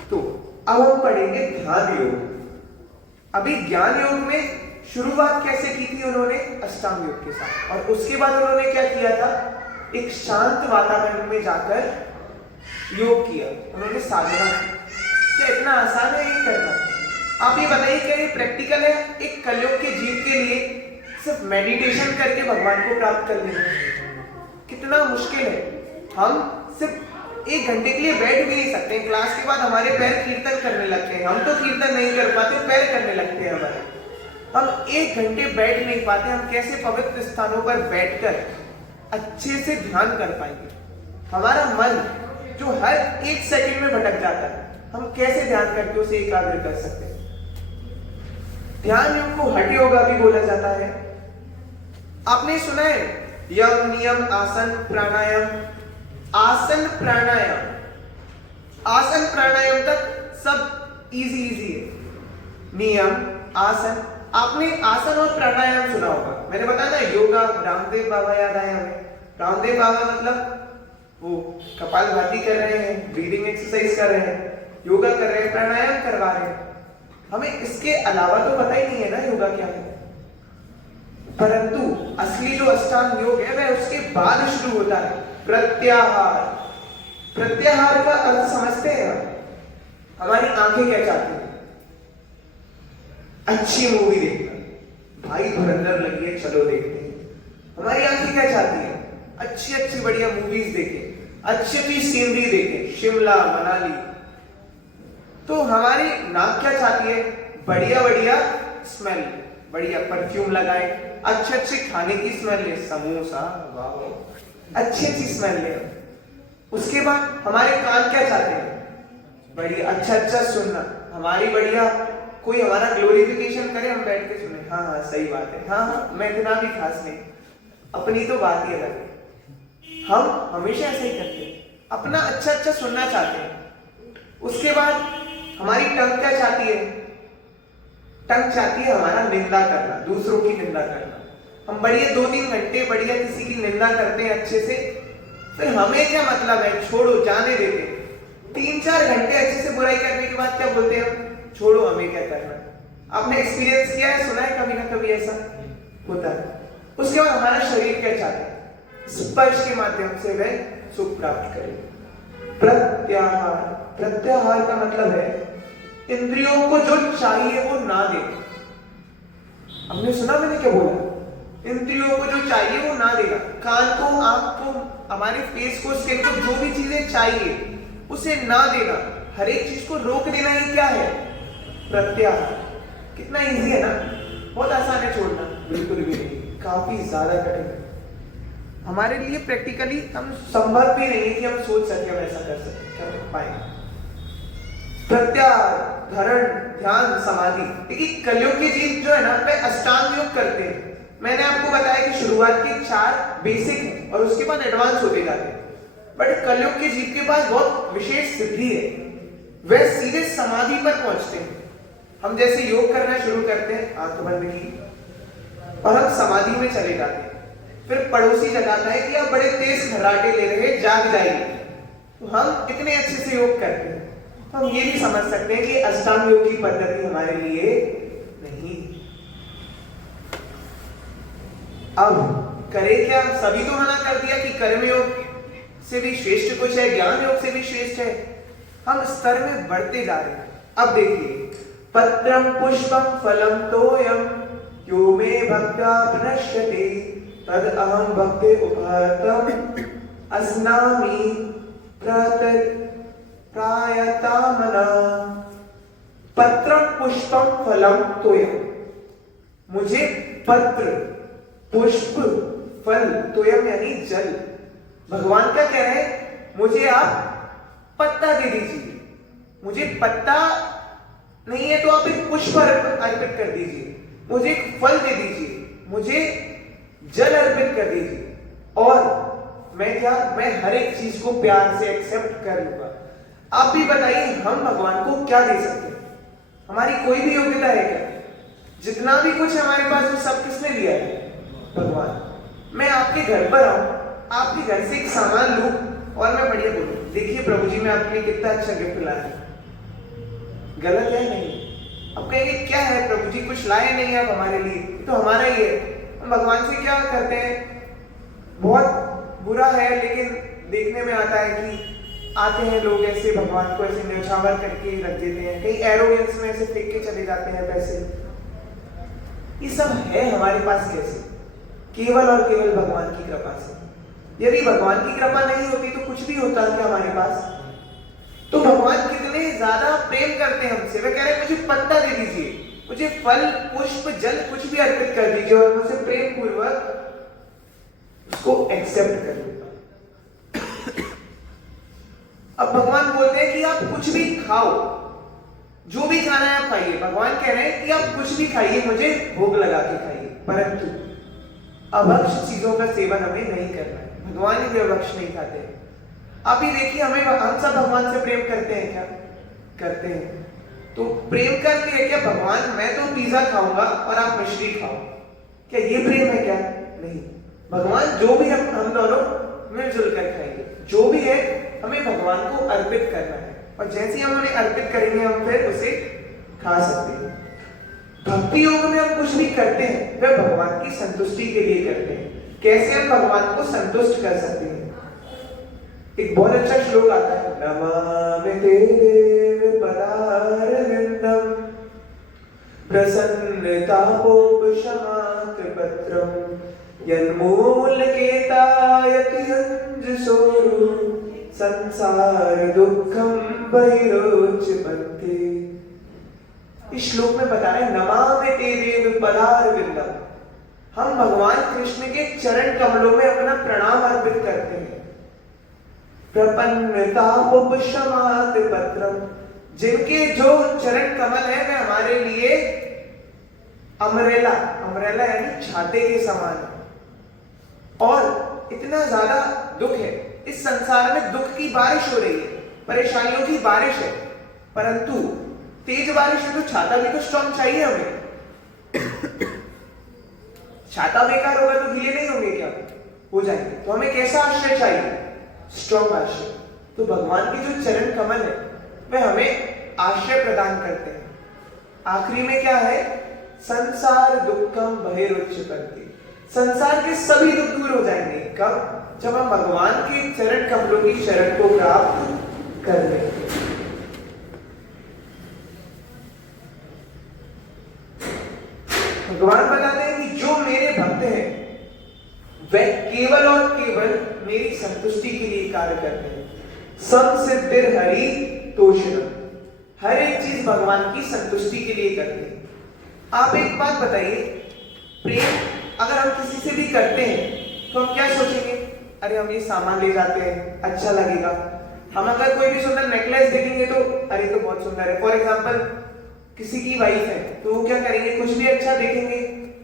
तो अब हम पढ़ेंगे ध्यान योग। अभी ज्ञान योग में शुरुआत कैसे की थी उन्होंने? अष्टांग योग के साथ। और उसके बाद उन्होंने क्या किया था? एक शांत वातावरण में जाकर योग किया, उन्होंने साधना की। क्या इतना आसान है ये करना? आप ये बताइए क्या ये प्रैक्टिकल है? एक कलयुग के जीव के लिए सिर्फ मेडिटेशन करके भगवान को प्राप्त कर लेना कितना मुश्किल है। हम सिर्फ 1 घंटे के लिए बैठ भी नहीं सकते। क्लास के बाद हमारे पैर कीर्तन करने लगते हैं। हम तो कीर्तन नहीं कर पाते, पैर करने लगते हैं हमारे। हम 1 घंटे बैठ नहीं पाते। हम कैसे पवित्र स्थानों पर बैठकर अच्छे से ध्यान कर पाएंगे? हमारा मन जो हर 1 सेकंड में भटक जाता है, हम कैसे ध्यान करके उसे एकाग्र कर सकते हैं? ध्यान योग को हठ योगा भी बोला जाता है। आपने सुना है यम, नियम, आसन, प्राणायाम। आसन प्राणायाम, आसन प्राणायाम तक सब इजी है। नियम, आसन, आपने आसन और प्राणायाम सुना होगा। मैंने बताया ना योगा, रामदेव बाबा याद आए हमें। रामदेव बाबा मतलब वो कपालभाति कर रहे हैं, ब्रीदिंग एक्सरसाइज कर रहे हैं, योगा कर रहे हैं, प्राणायाम करवा रहे हैं। हमें इसके अलावा तो पता ही नहीं है ना योगा क्या है। परंतु असली जो अष्टांग योग है वह उसके बाद शुरू होता है। प्रत्याहार। प्रत्याहार का अर्थ समझते हैं आप? हमारी आंखें क्या चाहती हैं? अच्छी मूवी देखना, भाई धुरंधर लगी है चलो देखते हैं। हमारी आंखें क्या चाहती हैं? अच्छी अच्छी बढ़िया मूवीज देखें, अच्छी अच्छी सीनरी देखें, शिमला, मनाली। तो हमारी नाक क्या चाहती है? बढ़िया बढ़िया स्मेल, बढ़िया परफ्यूम लगाए, अच्छे अच्छे खाने की स्मेल ले, समोसा, वाह, अच्छी अच्छी स्मेल ले। उसके बाद हमारे कान क्या चाहते हैं? बढ़िया अच्छा अच्छा सुनना। हमारी बढ़िया कोई हमारा ग्लोरिफिकेशन करे, हम बैठ के सुने, हाँ हाँ सही बात है, हाँ हाँ मैं इतना भी खास नहीं, अपनी तो बात ही अलग है। हम हमेशा ऐसे ही करते हैं, अपना अच्छा अच्छा सुनना चाहते हैं। उसके बाद हमारी टंग क्या चाहती है? टंग चाहती है हमारा निंदा करना, दूसरों की निंदा करना। हम बढ़िया 2-3 घंटे बढ़िया किसी की निंदा करते हैं अच्छे से, फिर हमें क्या मतलब है, छोड़ो, जाने देते। 3-4 घंटे अच्छे से बुराई करने के बाद क्या बोलते हैं हम? छोड़ो, हमें क्या करना। आपने एक्सपीरियंस किया है, सुना है कभी ना कभी ऐसा होता है। उसके बाद हमारा शरीर क्या चाहता है? स्पर्श के माध्यम से वह सुख प्राप्त करे। प्रत्याहार। प्रत्याहार का मतलब है इंद्रियों को जो चाहिए वो ना दे। हमने सुना, मैंने क्या बोला? इंद्रियों को जो चाहिए वो ना देगा। कान को, आंख को, हमारे फेस को, स्किन को जो भी चीजें चाहिए उसे ना देना, हर एक चीज को रोक देना, ही क्या है? प्रत्याहार। कितना इजी है ना, बहुत आसान है छोड़ना। बिल्कुल भी नहीं, काफी ज्यादा कठिन है हमारे लिए। प्रैक्टिकली हम संभव भी नहीं है कि हम सोच सके हम ऐसा कर सकते, कर पाएंगे। प्रत्याहार, धरण, ध्यान, समाधि। देखिए कलयुग के जीव जो है ना वे अष्टांग योग करते हैं। मैंने आपको बताया कि शुरुआत के 4 बेसिक हैं और उसके बाद एडवांस होते जाते हैं। बट कलयुग के जीव के पास बहुत विशेष सिद्धि है, वे सीधे समाधि पर पहुंचते हैं। हम जैसे योग करना शुरू करते हैं, आंख बंद की, और हम समाधि में चले जाते हैं। फिर पड़ोसी जगाता है कि आप बड़े तेज खर्राटे ले रहे हैं, जाग जाइए। तो हम इतने अच्छे से योग करते हैं, तो हम ये भी समझ सकते हैं कि अष्टांग योग की पद्धति हमारे लिए नहीं। अब करे क्या? सभी तो मना कर दिया कि कर्मयोग से भी श्रेष्ठ कुछ है, ज्ञान योग से भी श्रेष्ठ है। हम स्तर में बढ़ते जा रहे हैं। अब देखिए, पत्रम पुष्पम फलम तोयम यो मे भक्त्या प्रणश्यते तद अहम भक्ते उपहतम अस्नामि प्रायतामना। पत्रम पुष्पम फलम तोयम, मुझे पत्र, पुष्प, फल, तोयम यानी जल। भगवान क्या कह रहे हैं? मुझे आप पत्ता दे दीजिए। मुझे पत्ता नहीं है तो आप एक पुष्प अर्पित कर दीजिए, मुझे एक फल दे दीजिए, मुझे जल अर्पित कर दीजिए, और मैं हर एक चीज को प्यार से एक्सेप्ट कर लूंगा। आप भी बताइए, हम भगवान को क्या दे सकते हैं? हमारी कोई भी योग्यता है क्या? जितना भी कुछ हमारे पास वो सब किसने दिया है? भगवान। मैं आपके घर पर आऊं, आपके घर से एक सामान लूं और मैं बढ़िया बोलूं, देखिए प्रभु जी मैं आपके लिए कितना अच्छा गिफ्ट लाया है, गलत है? नहीं। अब कहेंगे क्या है प्रभु जी, कुछ लाए नहीं आप हमारे लिए, तो हमारा ही है। हम भगवान से क्या करते हैं? बहुत बुरा है, लेकिन देखने में आता है कि आते हैं लोग ऐसे भगवान को ऐसे न्यौछावर करके रख देते हैं, कहीं एरोगेंस में ऐसे फेंक के चले जाते हैं पैसे। ये सब है हमारे पास कैसे? केवल और केवल भगवान की कृपा से। यदि भगवान की कृपा नहीं होती तो कुछ भी होता क्या हमारे पास? तो भगवान कितने ज्यादा प्रेम करते हैं हमसे। वे कह रहे हैं मुझे पत्ता दे दीजिए, मुझे फल, पुष्प, जल कुछ भी अर्पित कर दीजिए और मुझे प्रेम पूर्वक उसको एक्सेप्ट कर लूंगा। अब भगवान बोलते हैं कि आप कुछ भी खाओ, जो भी खाना है आप खाइए। भगवान कह रहे हैं कि आप कुछ भी खाइए, मुझे भोग लगा के खाइए, परंतु अभक्ष चीजों का सेवन हमें नहीं करना है। भगवान ही अभक्ष नहीं खाते। आप ही देखिए, हम सब भगवान से प्रेम करते हैं क्या? करते हैं। तो प्रेम करते हैं क्या भगवान? मैं तो पिज्जा खाऊंगा और आप मछली खाओ, क्या ये प्रेम है क्या? नहीं। भगवान जो भी हम दोनों मिलजुल कर खाएंगे, जो भी है हमें भगवान को अर्पित करना है, और जैसे हम उन्हें अर्पित करेंगे हम फिर उसे खा सकते हैं। भक्ति योग में हम कुछ भी करते हैं वह भगवान की संतुष्टि के लिए करते हैं। कैसे हम भगवान को संतुष्ट कर सकते हैं? एक बहुत अच्छा श्लोक आता है, नमामि ते देव पदारविंदम प्रसन्नतापोपशमात पत्रम यन्मूलकेतायति अंजसोरु संसार दुःखम बहिरोच्यपन्ते। इस श्लोक में बता रहे नमामि ते देव पदारविंदम, हम भगवान कृष्ण के चरण कमलों में अपना प्रणाम अर्पित करते हैं। प्रपन्नतापोपशमात पत्रम, जिनके जो चरण कमल है वे हमारे लिए अमरेला, अमरेला यानी छाते के समान है। और इतना ज्यादा दुख है इस संसार में, दुख की बारिश हो रही है, परेशानियों की बारिश है, परंतु तेज बारिश में तो छाता भी तो स्ट्रॉन्ग चाहिए हमें। छाता बेकार होगा तो गीले नहीं होंगे क्या? हो जाएंगे। तो हमें कैसा आश्रय चाहिए? स्ट्रॉन्ग आश्रय। तो भगवान की जो चरण कमल है वे हमें आश्रय प्रदान करते हैं। आखिरी में क्या है? संसार दुखम बहिरोच्यपन्ते, संसार के सभी दुख दूर हो जाएंगे। कब? जब हम भगवान के चरण कमलों की शरण को प्राप्त कर लेंगे। भगवान बताते हैं कि जो मेरे भक्त हैं वे केवल और केवल मेरी संतुष्टि के लिए कार्य करते हैं। संसिद्धिर हरि तोषणम, हर एक चीज भगवान की संतुष्टि के लिए करते हैं। आप एक बात बताइए, प्रेम अगर हम किसी से भी करते हैं तो हम क्या सोचेंगे? अरे हम ये सामान ले जाते हैं, अच्छा लगेगा, हम अगर कोई भी सुंदर नेकलेस देखेंगे तो अरे तो बहुत सुंदर है। फॉर एग्जाम्पल किसी की वाइफ है तो वो क्या करेंगे, कुछ भी अच्छा देखेंगे,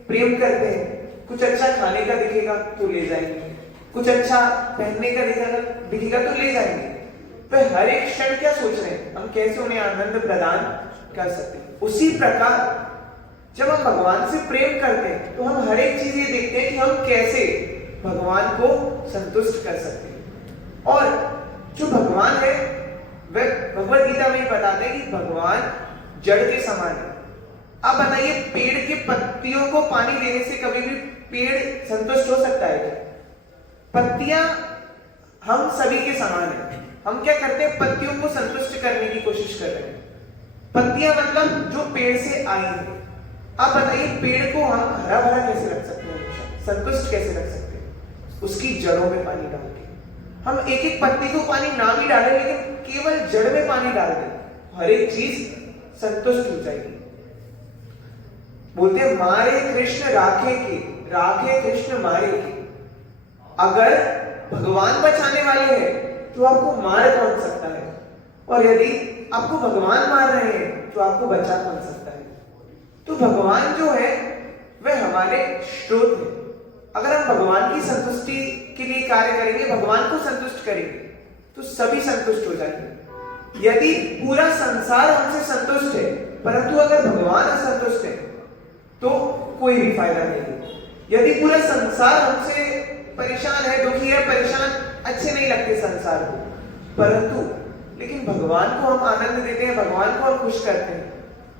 प्रेम करते हैं, कुछ अच्छा खाने का दिखेगा तो ले जाएंगे, कुछ अच्छा पहनने का दिखेगा तो ले जाएंगे। तो हर एक क्षण क्या सोच रहे हैं, हम कैसे उन्हें आनंद प्रदान कर सकते हैं। उसी प्रकार जब हम भगवान से प्रेम करते हैं तो हम हर एक चीज ये देखते हैं कि हम कैसे भगवान को संतुष्ट कर सकते हैं। और जो भगवान है वह भगवद गीता में बताते हैं कि भगवान जड़ के समान है। आप बताइए, पेड़ के पत्तियों को पानी देने से कभी भी पेड़ संतुष्ट हो सकता है क्या? पत्तियां हम सभी के समान है। हम क्या करते हैं, पत्तियों को संतुष्ट करने की कोशिश कर रहे हैं। पत्तियां मतलब जो पेड़ से आई है। आप बताइए, पेड़ को हम हरा भरा कैसे रख सकते हैं, संतुष्ट कैसे रख सकते हैं? उसकी जड़ों में पानी डाल के। हम एक एक पत्ती को पानी ना भी डालें लेकिन केवल जड़ में पानी डाल दें, हर एक चीज संतुष्ट हो जाएगी। बोलते हैं मारे कृष्ण राखे के, राखे कृष्ण मारे के। अगर भगवान बचाने वाले हैं तो आपको मार कौन सकता है, और यदि आपको भगवान मार रहे हैं तो आपको बचा कौन सकता है? तो भगवान जो है वह हमारे स्रोत है। अगर हम भगवान की संतुष्टि के लिए कार्य करेंगे, भगवान को संतुष्ट करेंगे तो सभी संतुष्ट हो जाएंगे। यदि पूरा संसार हमसे संतुष्ट है परंतु अगर भगवान असंतुष्ट है तो कोई भी फायदा नहीं है। यदि पूरा संसार हमसे परेशान है, दुखी है, परेशान, अच्छे नहीं लगते संसार को, परंतु लेकिन भगवान को हम आनंद देते हैं, भगवान को हम खुश करते हैं,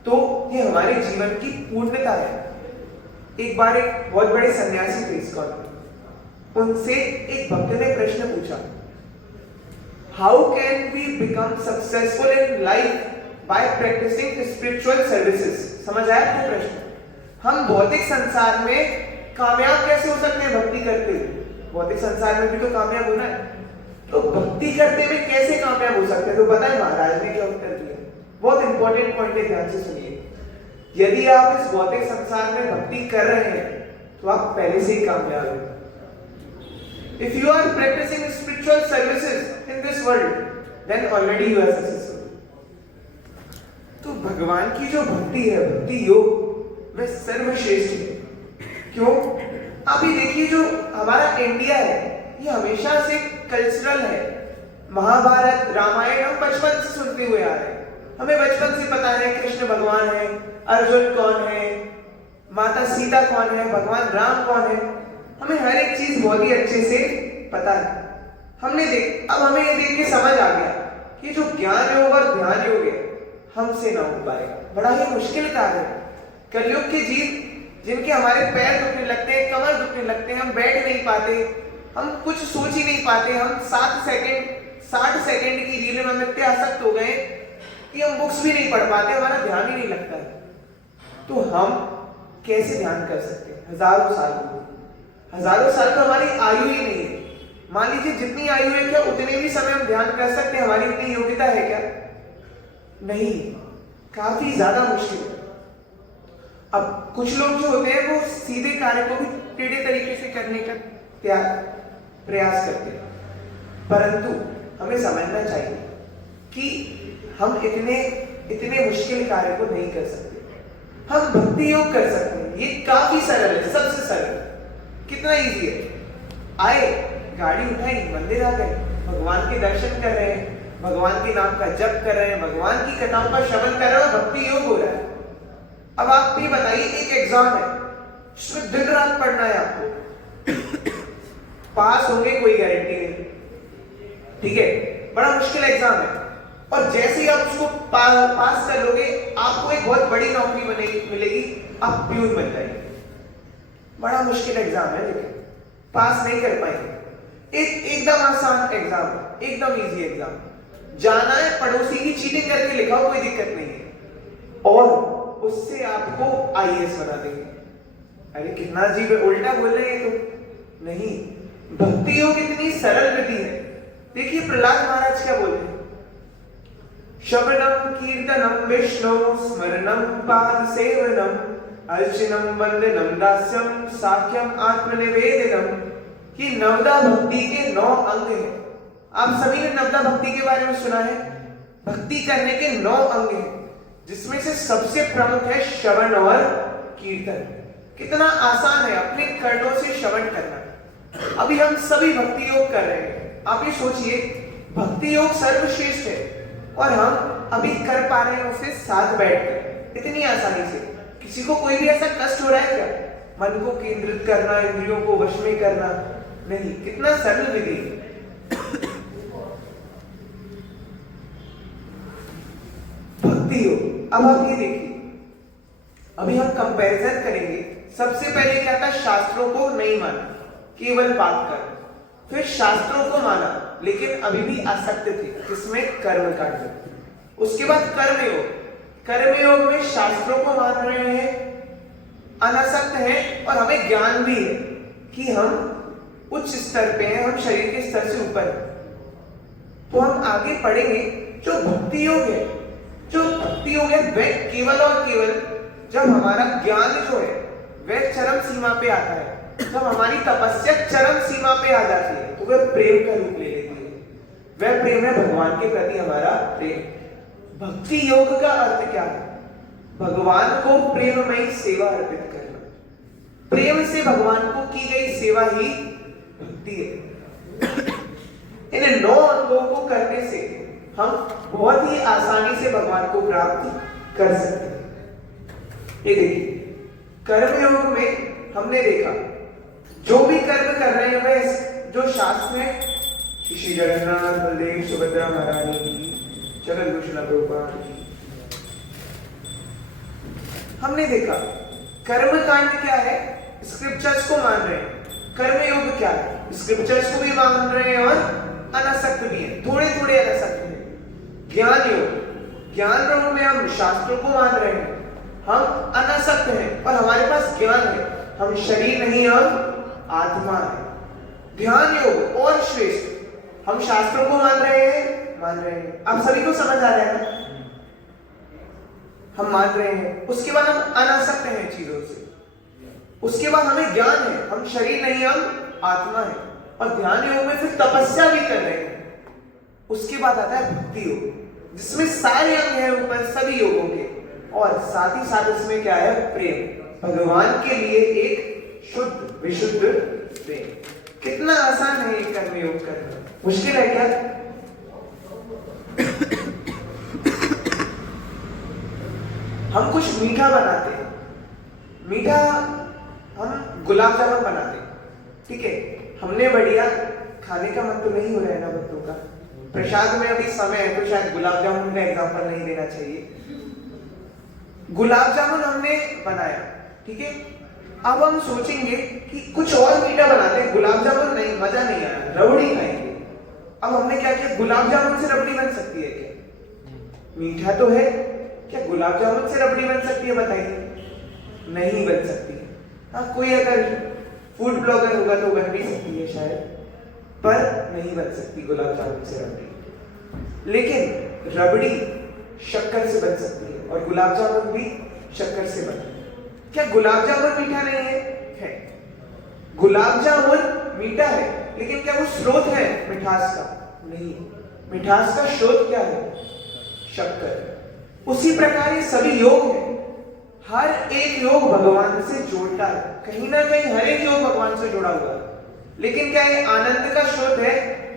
तो ये हमारे जीवन की पूर्णता है। एक बार एक बहुत बड़े सन्यासी थे इस्कॉन में, उनसे एक भक्त ने प्रश्न पूछा, how can we become successful in life by practising spiritual services? समझ आया आपको प्रश्न? हम भौतिक संसार में कामयाब कैसे हो सकते हैं भक्ति करते हुए? भौतिक संसार में भी तो कामयाब होना है, तो भक्ति करते हुए कैसे कामयाब हो सकते हैं? तो पता है महाराज ने क्या उत्तर दिया? बहुत इंपॉर्टेंट पॉइंट है, ध्यान से सुनिए। यदि आप इस भौतिक संसार में भक्ति कर रहे हैं तो आप पहले से ही कामयाब हैं। If you are practicing spiritual services in this world, then already you are successful. तो भगवान की जो भक्ति है, भक्ति योग, वह सर्वश्रेष्ठ है। क्यों? आप ये देखिए, जो हमारा इंडिया है ये हमेशा से कल्चरल है। महाभारत, रामायण हम बचपन से सुनते हुए आ रहे हैं। हमें बचपन से पता है कृष्ण भगवान है, अर्जुन कौन है, माता सीता कौन है, भगवान राम कौन है। हमें हर एक चीज बहुत ही अच्छे से पता है। अब हमें ये देख के समझ आ गया कि जो ज्ञान योग और ध्यान योग है हमसे ना हो पाएगा, बड़ा ही मुश्किल कार्य है। कलयुग के जीव जिनके हमारे पैर दुखने लगते हैं, कमर दुखने लगते हैं, हम बैठ नहीं पाते, हम कुछ सोच ही नहीं पाते, हम 60 सेकंड की रील में इतने आसक्त हो गए कि हम बुक्स भी नहीं पढ़ पाते, हमारा ध्यान ही नहीं लगता है। तो हम कैसे ध्यान कर सकते हैं? हजारों साल तो हमारी आयु ही नहीं है। मान लीजिए जितनी आयु है, क्या उतने भी समय हम ध्यान कर सकते हैं? हमारी इतनी योग्यता है क्या? नहीं, काफी ज्यादा मुश्किल है। अब कुछ लोग जो होते हैं वो सीधे कार्य को भी टेढ़े तरीके से करने का प्रयास करते हैं, परंतु हमें समझना चाहिए कि हम इतने मुश्किल कार्य को नहीं कर सकते। हम भक्ति योग कर सकते हैं, ये काफी सरल है, सबसे सरल। कितना इजी है। आए, गाड़ी उठाई, मंदिर आ गए, भगवान के दर्शन कर रहे हैं, भगवान के नाम का जप कर रहे हैं, भगवान की कथाओं का श्रवण कर रहे हैं, भक्ति योग हो रहा है। अब आप भी बताइए, एक एग्जाम है जिसमें दिन रात पढ़ना है आपको, पास होंगे कोई गारंटी नहीं, ठीक है, बड़ा मुश्किल एग्जाम है, और जैसे ही आप उसको पास कर लोगे आपको एक बहुत बड़ी नौकरी मिलेगी, आप प्यून बन जाएंगे। बड़ा मुश्किल एग्जाम है लेकिन पास नहीं कर पाएंगे। एकदम आसान एग्जाम है, एकदम इजी एग्जाम। जाना है, पड़ोसी की चीटिंग करके लिखाओ, कोई दिक्कत नहीं है, और उससे आपको आईएएस बना देंगे। अरे कितना अजीब है, उल्टा बोल रहे हैं तो नहीं। भक्ति योग इतनी सरल विधि है। देखिए प्रहलाद महाराज क्या बोलते हैं, श्रवणम कीर्तनम विष्णु स्मरणम पाद सेवनम अर्चनम वंदनम दास्यम साख्यम आत्मनिवेदनम। ये नवदा भक्ति के 9 अंग हैं। आप सभी ने नवदा भक्ति के बारे में सुना है। भक्ति करने के 9 अंग हैं, जिसमें से सबसे प्रमुख है श्रवण और कीर्तन। कितना आसान है अपने कर्णों से श्रवण करना। अभी हम सभी भक्ति योग कर रहे हैं। आप ये सोचिए, भक्ति योग सर्वश्रेष्ठ है और हम अभी कर पा रहे हैं उसे साथ बैठकर इतनी आसानी से। किसी को कोई भी ऐसा कष्ट हो रहा है क्या? मन को केंद्रित करना, इंद्रियों को वश में करना, नहीं, कितना सरल विधि है। भक्ति योग। अब आप ये देखिए, अभी हम कंपैरिजन करेंगे। सबसे पहले क्या था? शास्त्रों को नहीं माना, केवल बात कर। फिर शास्त्रों को माना लेकिन अभी भी आसक्त थे, किसमें? कर्म कांड में। उसके बाद कर्मयोग। कर्मयोग में शास्त्रों को मान रहे हैं, अनासक्त हैं और हमें ज्ञान भी है कि हम उच्च स्तर पे हैं, हम शरीर के स्तर से ऊपर हैं। तो हम आगे पढ़ेंगे। जो भक्ति योग है, जो भक्ति योग है, वह केवल और केवल जब हमारा ज्ञान जो है वह चरम सीमा पे आता है, जब हमारी तपस्या चरम सीमा पे आ जाती है, तो वह प्रेम का रूप ले लेती है। वह प्रेम है भगवान के प्रति हमारा प्रेम। भक्ति योग का अर्थ क्या है? भगवान को प्रेममयी सेवा अर्पित करना। प्रेम से भगवान को की गई सेवा ही भक्ति है। इन 9 अंगों को करने से हम बहुत ही आसानी से भगवान को प्राप्त कर सकते हैं। ये देखिए, कर्मयोग में हमने देखा जो भी कर्म कर रहे हैं वह जो शास्त्र में श्री जगन्नाथ बलदेव सुभद्रा महारानी की, जगत भूषण प्रभुपाद की, हमने देखा कर्म कांड क्या है? स्क्रिप्चर्स को मान रहे हैं। कर्मयोग क्या है? स्क्रिप्चर्स को भी मान रहे हैं और अनासक्त भी हैं, थोड़े थोड़े अनासक्त हैं। ज्ञान योग, ज्ञान योग में हम शास्त्रों को मान रहे हैं, हम अनासक्त हैं और हमारे पास ज्ञान है, हम शरीर नहीं, हम आत्मा है। ध्यान योग और श्रेष्ठ, हम शास्त्रों को मान रहे हैं। आप सभी को समझ आ रहा है ना? हम मान रहे हैं। उसके बाद हम अनासक्त हैं चीजों से। उसके बाद हमें ज्ञान है, हम शरीर नहीं, हम आत्मा है। और ध्यान योग में फिर तपस्या भी कर रहे हैं। उसके बाद आता है भक्ति योग, जिसमें सारे अंग हैं ऊपर सभी योगों के, और साथ ही साथ इसमें क्या है? प्रेम, भगवान के लिए एक शुद्ध विशुद्ध प्रेम। कितना आसान है ये कर्म योग करना, मुश्किल है क्या? हम कुछ मीठा बनाते हैं, मीठा हम गुलाब जामुन बनाते हैं, ठीक है? हमने बढ़िया खाने का मन तो नहीं हो रहा है ना बच्चों का? प्रसाद में अभी समय है तो शायद गुलाब जामुन का एग्जांपल नहीं देना चाहिए। गुलाब जामुन हमने बनाया, ठीक है? अब हम सोचेंगे कि कुछ और मीठा बनाते हैं। गुलाब जामुन नहीं, मजा नहीं आया, रबड़ी खाएंगे। अब हमने क्या किया? गुलाब जामुन से रबड़ी बन सकती है क्या? मीठा तो है, क्या गुलाब जामुन से रबड़ी बन सकती है? बताइए, नहीं बन सकती है। हाँ, कोई अगर फूड ब्लॉगर होगा तो बन भी सकती है शायद, पर नहीं बन सकती गुलाब जामुन से रबड़ी। लेकिन रबड़ी शक्कर से बन सकती है और गुलाब जामुन भी शक्कर से बना। क्या गुलाब जामुन मीठा नहीं है? है। गुलाब जामुन मीठा है, लेकिन क्या वो स्रोत है मिठास का? नहीं। मिठास का स्रोत क्या है? शक्कर। उसी प्रकार ये सभी योग है। हर एक योग भगवान से जोड़ता है, कहीं ना कहीं हर एक योग भगवान से जुड़ा हुआ है। लेकिन क्या ये आनंद का स्रोत है?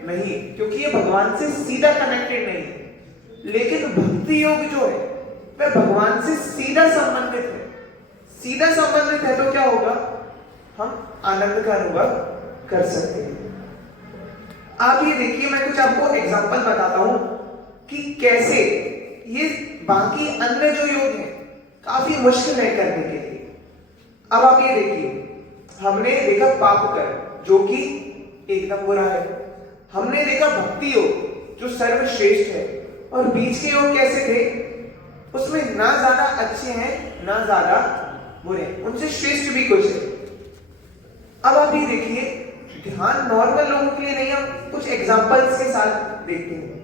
नहीं, क्योंकि ये भगवान से सीधा कनेक्टेड नहीं है। लेकिन भक्ति योग जो है वह भगवान से सीधा संबंधित है। सीधा संबंधित है तो क्या होगा? हम आनंद का अनुभव कर सकते हैं। आप ये देखिए, मैं कुछ आपको एग्जांपल बताता हूं कि कैसे ये बाकी अन्य जो योग हैं काफी मुश्किल है करने के लिए। अब आप ये देखिए, हमने देखा पाप कर जो कि एकदम बुरा है। हमने देखा भक्ति योग जो सर्वश्रेष्ठ है, और बीच के योग कैसे थे? उसमें ना ज्यादा अच्छे हैं ना ज्यादा बुरे, उनसे श्रेष्ठ भी कुछ है। अब आप ये देखिए, ध्यान नॉर्मल लोगों के लिए नहीं, हम कुछ एग्जांपल्स के साथ देखते हैं।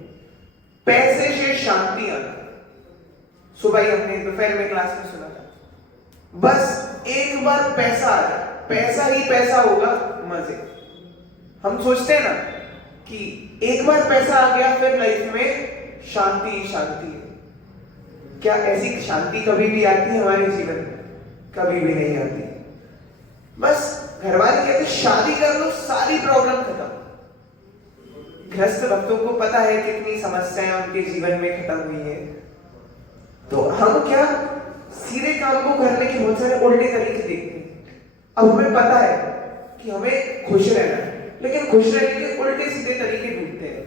पैसे से शांति आना, सुबह ही हमने दोपहर में क्लास में सुना था। बस एक बार पैसा आ जाए, पैसा ही पैसा होगा, मजे। हम सोचते हैं ना, कि एक बार पैसा आ गया फिर लाइफ में शांति ही शांति है। क्या ऐसी शांति कभी भी आती है हमारे जीवन में? कभी भी नहीं आती। बस घर वाले कहते शादी कर लो सारी प्रॉब्लम खत्म। गृहस्थ भक्तों को पता है कितनी समस्याएं उनके जीवन में खत्म हुई है, तो हम क्या सीधे काम को करने के बहुत सारे उल्टे तरीके देखते हैं। अब हमें पता है कि हमें खुश रहना है, लेकिन खुश रहने के उल्टे सीधे तरीके ढूंढते हैं।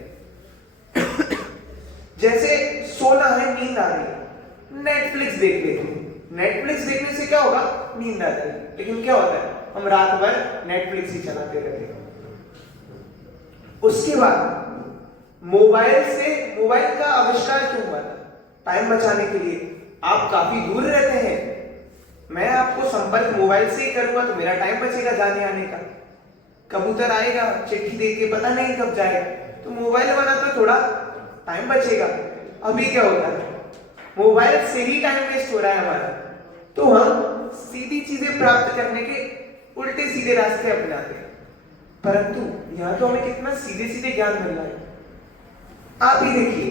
जैसे सोना है, नींद आ रही, नेटफ्लिक्स देख लेते हैं। नेटफ्लिक्स देखने से क्या होगा? नींद आ जाएगी, लेकिन क्या होता है? हम रात भर नेटफ्लिक्स ही चलाते रहते हैं। उसके बाद मोबाइल का आविष्कार क्यों हुआ था? टाइम बचाने के लिए। आप काफी दूर रहते हैं, मैं आपको संपर्क मोबाइल से ही करूंगा तो मेरा टाइम बचेगा जाने आने का। कबूतर आएगा, चिट्ठी दे के पता नहीं कब जाएगा, तो मोबाइल बना तो थोड़ा टाइम बचेगा। अभी क्या होता है? मोबाइल से ही टाइम वेस्ट हो रहा है हमारा, तो हम सीधी चीजें प्राप्त करने के उल्टे सीधे रास्ते अपनाते हैं। परंतु यहां तो हमें कितना सीधे सीधे ज्ञान मिल रहा है। आप ही देखिए,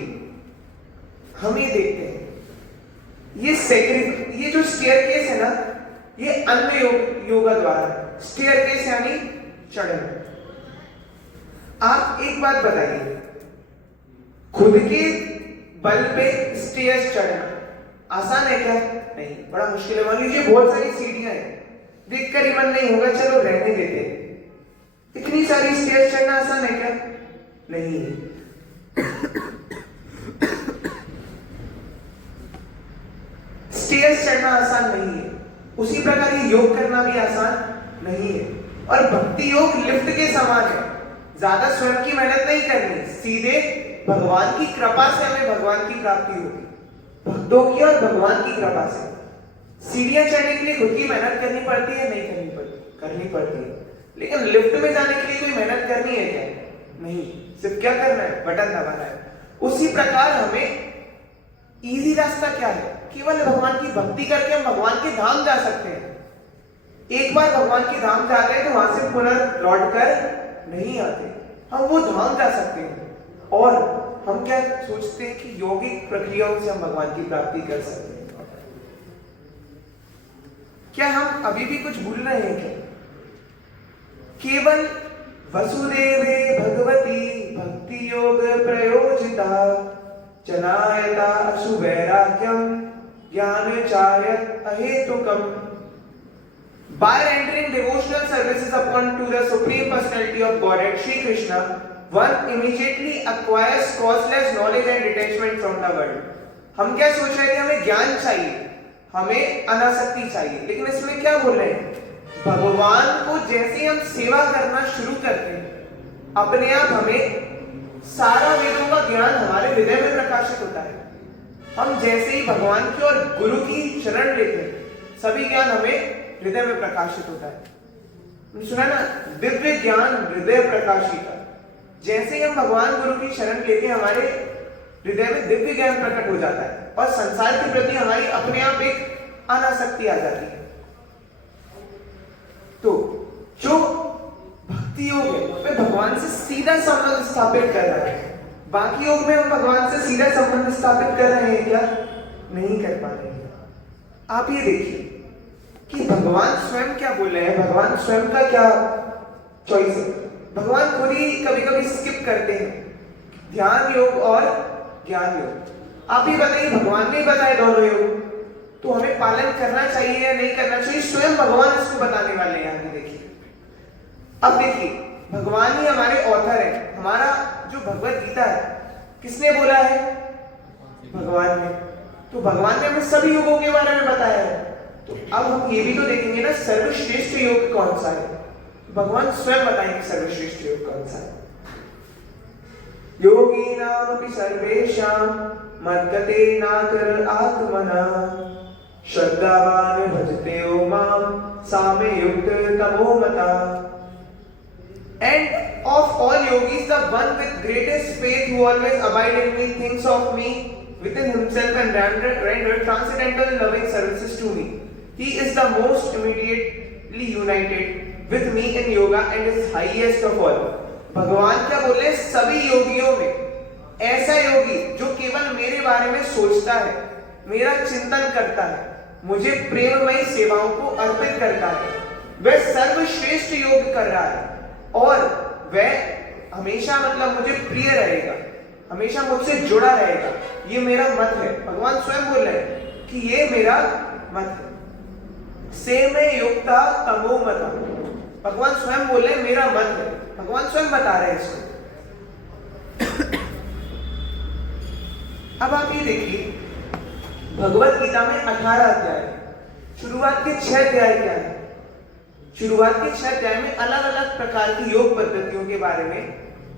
हम ये देखते हैं, ये जो स्टेयरकेस है ना, ये अन्य योगा द्वारा। स्टेयरकेस यानी चढ़ना। आप एक बात बताइए, खुद के बल पे स्टेयर्स चढ़ना आसान है क्या? नहीं, बड़ा मुश्किल है। मान लीजिए बहुत सारी सीढ़ियां हैं, देखकर ही मन नहीं होगा, चलो रहने देते हैं। इतनी सारी स्टेयर्स चढ़ना आसान है क्या? नहीं। स्टेयर्स चढ़ना आसान नहीं है, उसी प्रकार ये योग करना भी आसान नहीं है। और भक्ति योग लिफ्ट के समान है, ज्यादा स्वयं की मेहनत नहीं करनी, सीधे भगवान की कृपा से हमें भगवान की प्राप्ति होगी। भक्तों की और भगवान की कृपा से। सीढ़ियां चढ़ने के लिए खुद की मेहनत करनी पड़ती है? नहीं करनी पड़ती, करनी पड़ती है। लेकिन लिफ्ट में जाने के लिए कोई मेहनत करनी है क्या? नहीं, सिर्फ क्या करना है? बटन दबाना है। उसी प्रकार हमें इजी रास्ता क्या है? केवल भगवान की भक्ति करके हम भगवान के धाम जा सकते हैं। एक बार भगवान के धाम जा गए तो वहां से पुनः लौट कर नहीं आते, हम वो धाम जा सकते हैं। और हम क्या सोचते हैं कि यौगिक प्रक्रियाओं से हम भगवान की प्राप्ति कर सकते हैं। क्या हम अभी भी कुछ भूल रहे हैं क्या? केवल वसुदेवे भगवती भक्ति योग प्रयोजिता जनायता अशुवैराग्यम ज्ञान चायत अहेतुकम। By rendering devotional services upon to the Supreme Personality of Godhead, Shri Krishna, one immediately acquires causeless knowledge and detachment from the world. हम क्या सोच रहे थे? हमें ज्ञान चाहिए, हमें अनासक्ति चाहिए, लेकिन इसमें क्या बोल रहे हैं? भगवान को जैसे हम सेवा करना शुरू करते हैं, अपने आप हमें सारा वेदों का ज्ञान हमारे हृदय में प्रकाशित होता है। हम जैसे ही भगवान की और गुरु की शरण लेते हैं, सभी ज्ञान हमें हृदय में प्रकाशित होता है। सुना ना, दिव्य ज्ञान हृदय प्रकाशित। जैसे ही हम भगवान गुरु की शरण लेते हैं, हमारे हृदय में दिव्य ज्ञान प्रकट हो जाता है और संसार के प्रति हमारी अपने आप एक अनासक्ति आ जाती है। तो जो भक्ति योग है वह भगवान से सीधा संबंध स्थापित कर रहा है। बाकी योग में हम भगवान से सीधा संबंध स्थापित कर रहे हैं क्या? नहीं कर पा रहे हैं। आप ये देखिए कि भगवान स्वयं क्या बोल रहे हैं, भगवान स्वयं का क्या चॉइस है। भगवान खुद ही कभी कभी स्किप करते हैं ध्यान योग और ज्ञान योग। आप ही बताइए, भगवान ने बताए दोनों योग, तो हमें पालन करना चाहिए या नहीं करना चाहिए? स्वयं भगवान इसको बताने वाले हैं। यहाँ देखिए, अब देखिए, भगवान ही हमारे ऑथर है। हमारा जो भगवत गीता है किसने बोला है? भगवान ने। तो भगवान ने हमें सभी योगों के बारे में बताया है। तो अब हम ये भी तो देखेंगे ना, सर्वश्रेष्ठ योग कौन सा है? भगवान स्वयं बताएंगे सर्वश्रेष्ठ योग कौन सा है। योगीनामपि सर्वेषां मद्गतेनाकर आत्मना श्रद्धावान भजते ओ मां सामे युक्त तमो मता। And of all yogis, the one with greatest faith who always abide in me, thinks of me within himself and render transcendental loving services to me. He is the most immediately united with me in yoga and is highest of all. भगवान क्या बोले, सभी योगियों में ऐसा योगी जो केवल मेरे बारे में सोचता है, मेरा चिंतन करता है, मुझे प्रेममयी सेवाओं को अर्पित करता है, वह सर्वश्रेष्ठ योग कर रहा है और वह हमेशा मतलब मुझे प्रिय रहेगा, हमेशा मुझसे जुड़ा रहेगा। ये मेरा मत है। भगवान स्वयं बोल रहे हैं कि ये मेरा मत है। से में युक्ता तमो मता, भगवान स्वयं बोल रहे हैं मेरा मत है। भगवान स्वयं बता रहे हैं इसको। अब आप ये देखिए, भगवत गीता में 18 अध्याय, शुरुआत के 6 अध्याय क्या है? शुरुआत के 6 अध्याय में अलग अलग प्रकार की योग पद्धतियों के बारे में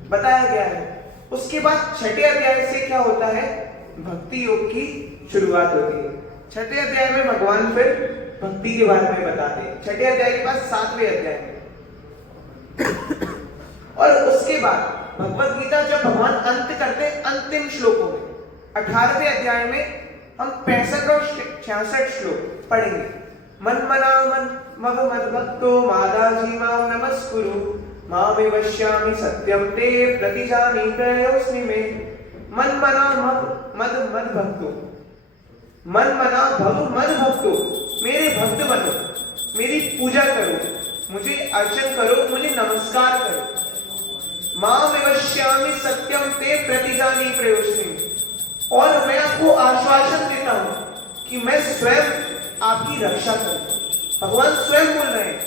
बताया गया है। उसके बाद 6ठे अध्याय से क्या होता है? भक्ति योग की शुरुआत होती है। 6ठे अध्याय में भगवान फिर भक्ति के बारे में बताते हैं। 6ठे अध्याय के बाद 7वें अध्याय में और उसके बाद भगवत गीता जब भगवान अंत करते हैं अंतिम श्लोकों में, 18वें अध्याय में हम 65 और 66 श्लोक पढ़ेंगे। मन मना मन मग मद भक्तो मादाजी माम नमस्कुरु मामे वश्यामि सत्यम ते प्रतिजानी प्रयोस्मि मे। मन मना मद मद भक्तो, मन मना भव मद भक्तो, मेरे भक्त बनो, मेरी पूजा करो, मुझे अर्चन करो, मुझे नमस्कार करो। माम वश्यामि सत्यम ते प्रतिजानी प्रयोस्मि, और मैं आपको आश्वासन देता हूं कि मैं स्वयं आपकी रक्षा करूंगा। भगवान स्वयं बोल रहे हैं।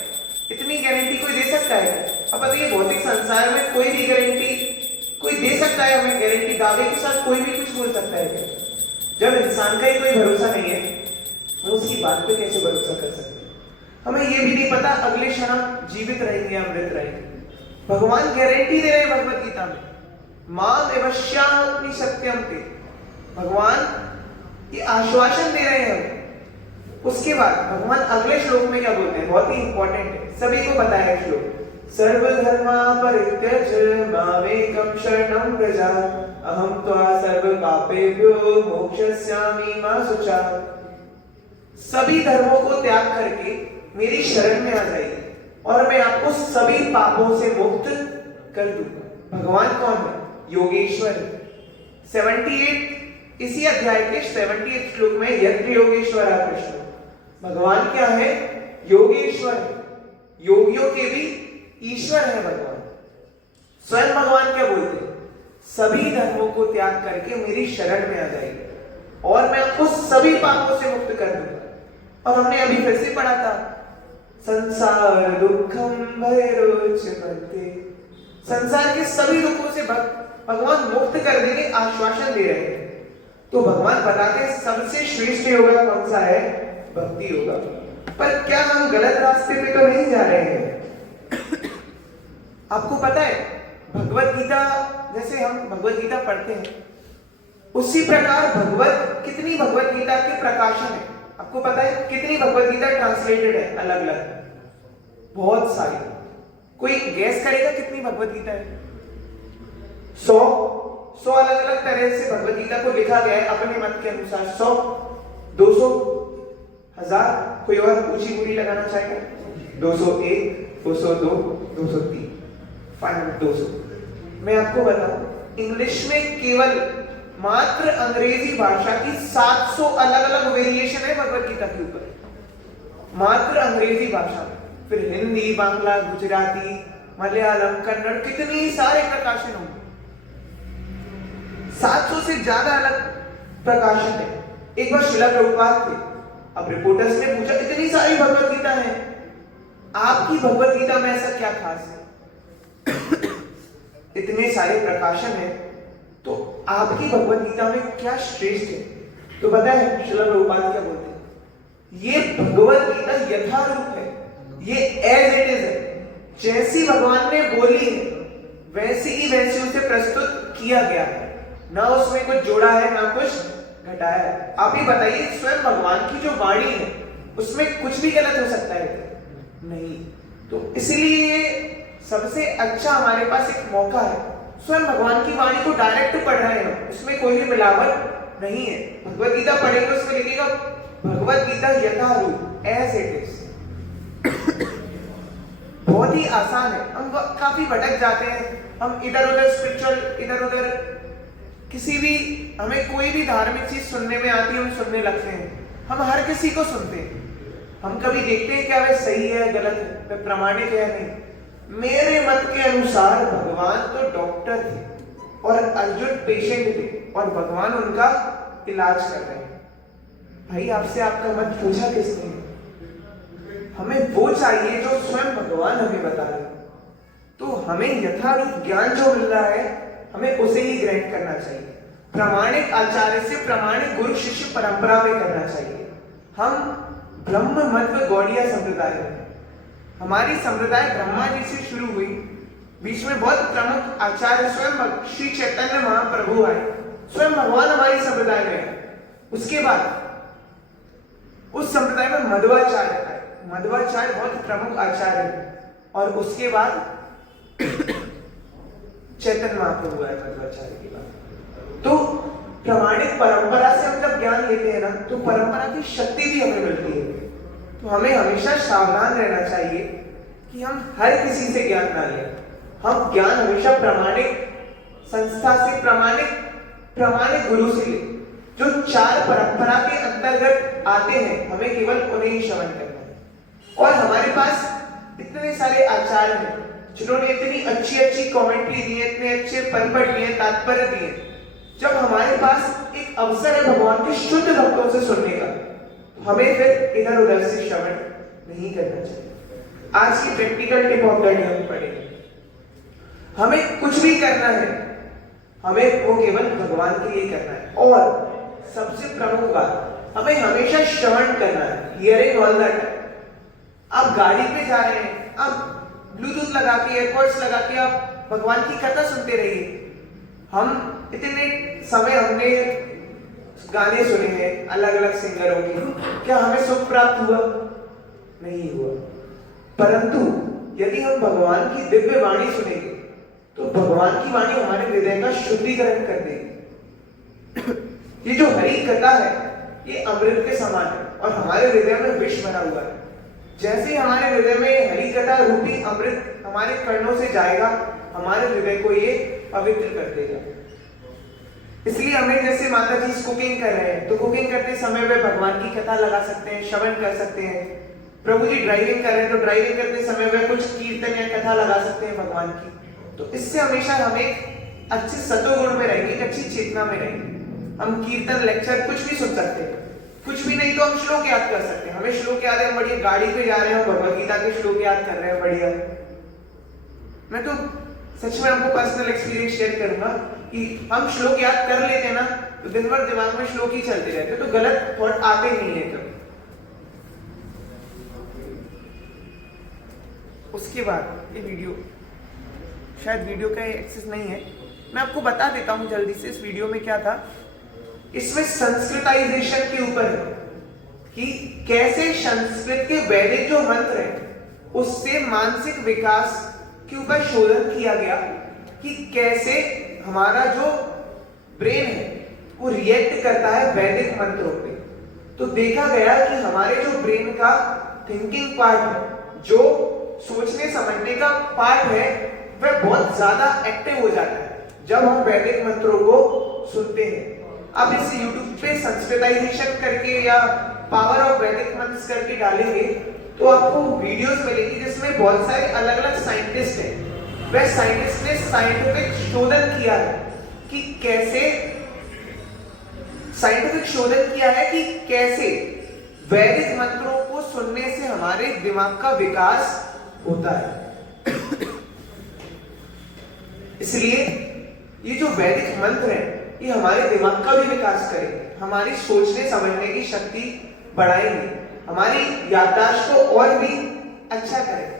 इतनी गारंटी कोई दे सकता है? अब बताइए, भौतिक संसार में कोई भी गारंटी कोई दे सकता है? हमें गारंटी दावे के साथ कोई भी कुछ बोल सकता है? जब इंसान का ही कोई भरोसा नहीं है, तो उसकी बात पे कैसे भरोसा कर सकते हैं? हमें ये भी नहीं पता अगले क्षण हम जीवित रहेंगे या मृत रहेंगे। भगवान गारंटी दे रहे हैं भगवत गीता में, मां देवश्यामि सत्यम ते, भगवान ये आश्वासन दे रहे हैं। उसके बाद भगवान अगले श्लोक में क्या बोलते हैं? बहुत ही इंपॉर्टेंट है, सभी को पता है श्लोक। सर्वधर्मा परित्यज्य मामेकं शरणं व्रज अहं त्वा सर्वपापेभ्यो मोक्षयिष्यामि मा शुचा। सभी धर्मों को त्याग करके मेरी शरण में आ जाइए और मैं आपको सभी पापों से मुक्त कर दूंगा। भगवान कौन है? योगेश्वर। 78 इसी अध्याय के 78 श्लोक में यत्र योगेश्वर कृष्ण, भगवान क्या है? योगेश्वर, योगियों के भी ईश्वर है भगवान। स्वयं भगवान क्या बोलते हैं? सभी धर्मों को त्याग करके मेरी शरण में आ जाइए और मैं आपको सभी पापों से मुक्त कर दूंगा। और हमने अभी फिर से पढ़ा था, संसार दुखम भयरोचते, संसार के सभी दुखों से भगवान मुक्त कर देने आश्वासन दे रहे हैं। तो भगवान बताते हैं सबसे श्रेष्ठ योगा कौन सा है? भक्ति योगा। पर क्या हम गलत रास्ते पे तो नहीं जा रहे हैं? आपको पता है, भगवत गीता जैसे हम भगवत गीता पढ़ते हैं, उसी प्रकार कितनी भगवत गीता के प्रकाशन है? आपको पता है कितनी भगवत गीता ट्रांसलेटेड है? अलग अलग बहुत सारी। कोई गैस करेगा कितनी भगवत गीता है? 100 अलग अलग तरह से भगवत गीता को लिखा गया है अपने मत के अनुसार। 100, 200, 1000, कोई और ऊंची बुरी लगाना चाहेगा? 201, 202, 203, फाइनल 200। मैं आपको बताऊं, इंग्लिश में केवल मात्र अंग्रेजी भाषा की 700 अलग अलग वेरिएशन है भगवत गीता के ऊपर, मात्र अंग्रेजी भाषा में। फिर हिंदी, बांग्ला, गुजराती, मलयालम, कन्नड़, कितने सारे प्रकाशन होंगे। 700 से ज्यादा अलग प्रकाशन है। एक बार श्रीला प्रभुपाद थे, अब रिपोर्टर्स ने पूछा इतनी सारी भगवत गीता है, आपकी भगवत गीता में ऐसा क्या खास है? इतने सारे प्रकाशन है तो आपकी भगवत गीता में क्या श्रेष्ठ है? तो पता है श्रीला प्रभुपाद क्या बोलते हैं? ये भगवत गीता यथारूप है, ये एज इट इज है, जैसी भगवान ने बोली है वैसी ही वैसी उसे प्रस्तुत किया गया है, ना उसमें कुछ जोड़ा है ना कुछ घटाया है। आप ही बताइए, स्वयं भगवान की जो वाणी है उसमें कुछ भी गलत हो सकता है? नहीं। तो इसलिए सबसे अच्छा हमारे पास एक मौका है, स्वयं भगवान की वाणी को डायरेक्ट पढ़ रहे हैं, उसमें कोई भी मिलावट नहीं है। भगवत गीता पढ़ेंगे उसमें लिखेगा भगवत गीता यथारूप, एज इट इज। बहुत ही आसान है। हम काफी भटक जाते हैं, हम इधर उधर स्पिरिचुअल, इधर उधर किसी भी, हमें कोई भी धार्मिक चीज सुनने में आती है हम सुनने लगते हैं। हम हर किसी को सुनते हैं, हम कभी देखते हैं क्या वह सही है गलत है, वह प्रामाणिक है नहीं। मेरे मत के अनुसार भगवान तो डॉक्टर थे और अर्जुन पेशेंट थे और भगवान उनका इलाज कर रहे हैं। भाई आपसे आपका मत पूछा किसने? हमें वो चाहिए जो स्वयं भगवान हमें बता रहे हैं। तो हमें यथारूप ज्ञान जो मिल रहा है हमें उसे ही ग्रहण करना चाहिए। प्रामाणिक आचार्य से प्रामाणिक गुरु शिष्य परंपरा में करना चाहिए। हम ब्रह्म मत व गौड़िया संप्रदाय में, हमारी संप्रदाय ब्रह्मा जी से शुरू हुई, बीच में बहुत प्रमुख आचार्य स्वयं श्री चैतन्य महाप्रभु आए, स्वयं भगवान हमारी संप्रदाय में आए। उसके बाद उस संप्रदाय में मध्वाचार्य आए, मध्वाचार्य बहुत प्रमुख आचार्य है, और उसके बाद चैतन्य महाप्रभु आए मध्वाचार्य के बाद। तो प्रामाणिक परंपरा से हम जब ज्ञान लेते हैं ना, तो परंपरा की शक्ति भी हमें मिलती है। तो हमें हमेशा सावधान रहना चाहिए कि हम हर किसी से ज्ञान ना लें। हम ज्ञान हमेशा प्रामाणिक संस्था से, प्रामाणिक गुरु से लें, जो चार परंपरा के अंतर्गत आते हैं, हमें केवल उन्हें ही श्रवण करना है। और हमारे पास इतने सारे आचार्य हैं जिन्होंने इतनी अच्छी अच्छी कमेंट्री दी है, इतने अच्छे पद दिए, तात्पर्य दिए। जब हमारे पास एक अवसर है भगवान के शुद्ध भक्तों से सुनने का, हमें फिर इधर उधर से श्रवण नहीं करना चाहिए। आज की practical tip of the day हम पढ़ेंगे। हमें कुछ भी करना है, हमें वो केवल भगवान के लिए करना है। और सबसे प्रमुख बात, हमें हमेशा श्रवण करना है, हियरिंग ऑल द टाइम। आप गाड़ी पे जा रहे हैं, आप ब्लूटूथ लगा के, एयरपोर्ट्स लगा के आप भगवान की कथा सुनते रहिए। हम इतने समय हमने गाने सुने हैं अलग अलग सिंगरों के, क्या हमें सुख प्राप्त हुआ? नहीं हुआ। परंतु यदि हम भगवान की दिव्य वाणी सुनेंगे तो भगवान की वाणी हमारे हृदय का शुद्धिकरण कर देगी। ये जो हरि कथा है ये अमृत के समान है और हमारे हृदय में विष भरा हुआ है। जैसे ही हमारे हृदय में हरि कथा रूपी अमृत हमारे कर्णों से जाएगा, हमारे हृदय को ये पवित्र कर देगा। इसलिए हमें, जैसे माता जी कुकिंग कर रहे हैं तो कुकिंग करते समय वे भगवान की कथा लगा सकते हैं, श्रवण कर सकते हैं। प्रभु जी ड्राइविंग कर रहे हैं तो ड्राइविंग करते समय वे कुछ कीर्तन या कथा लगा सकते हैं भगवान की। तो इससे हमेशा हमें अच्छे सतोगुण में रहेंगे, एक अच्छी चेतना में रहेंगे। हम कीर्तन, लेक्चर कुछ भी सुन सकते हैं, कुछ भी नहीं तो हम श्लोक याद कर सकते हैं। हमें श्लोक याद है, बढ़िया गाड़ी पे जा रहे हो भगवत गीता के श्लोक याद कर रहे हैं, बढ़िया। मैं तो सच में आपको पर्सनल एक्सपीरियंस शेयर करूंगा कि हम श्लोक याद कर लेते हैं ना तो दिन भर दिमाग में श्लोक ही चलते रहते, तो गलत थॉट आते नहीं है कभी। उसके बाद ये वीडियो, शायद वीडियो का एक्सेस नहीं है, मैं आपको बता देता हूं जल्दी से इस वीडियो में क्या था। इसमें संस्कृताइजेशन के ऊपर है कि कैसे संस्कृत के वैदिक जो मंत्र हैं उससे मानसिक विकास के ऊपर शोधन किया गया कि कैसे हमारा जो ब्रेन है वो रिएक्ट करता है वैदिक मंत्रों पे। तो देखा गया कि हमारे जो ब्रेन का थिंकिंग पार्ट है, जो सोचने समझने का पार्ट है, वह बहुत ज्यादा एक्टिव हो जाता है जब हम वैदिक मंत्रों को सुनते हैं। आप इसे YouTube पे संस्कृताइजेशन करके या पावर ऑफ वैदिक मंत्र करके डालेंगे तो आपको वीडियोस मिलेंगी जिसमें बहुत सारे अलग अलग साइंटिस्ट हैं। वह साइंटिस्ट ने साइंटिफिक शोधन किया है कि कैसे, साइंटिफिक शोधन किया है कि कैसे वैदिक मंत्रों को सुनने से हमारे दिमाग का विकास होता है। इसलिए ये जो वैदिक मंत्र है ये हमारे दिमाग का भी विकास करेंगे, हमारी सोचने समझने की शक्ति बढ़ाएंगे, हमारी याददाश्त को और भी अच्छा करेंगे।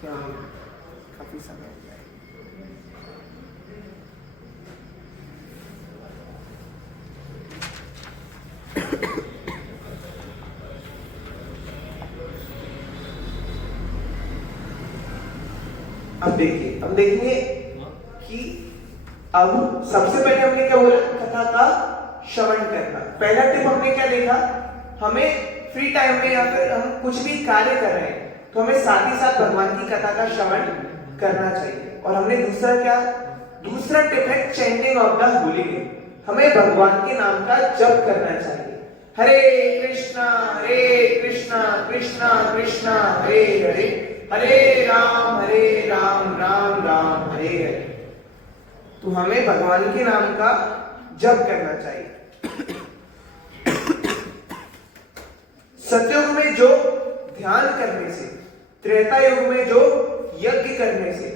क्या काफी समय हो गया। अब देखिए, हम देखेंगे कि अब सबसे पहले हमने क्या बोला, कथा का श्रवण करना। पहला टिप हमने क्या देखा, हमें फ्री टाइम में या फिर हम कुछ भी कार्य कर रहे हैं तो हमें साथ ही साथ भगवान की कथा का श्रवण करना चाहिए। और हमने दूसरा क्या, दूसरा टिप है chanting of the holy name. हमें भगवान के नाम का जप करना चाहिए। हरे कृष्णा कृष्णा कृष्णा हरे हरे, हरे राम राम राम हरे हरे। तो हमें भगवान के नाम का जप करना चाहिए। सतयुग में जो ध्यान करने से, त्रेता युग में जो यज्ञ करने से,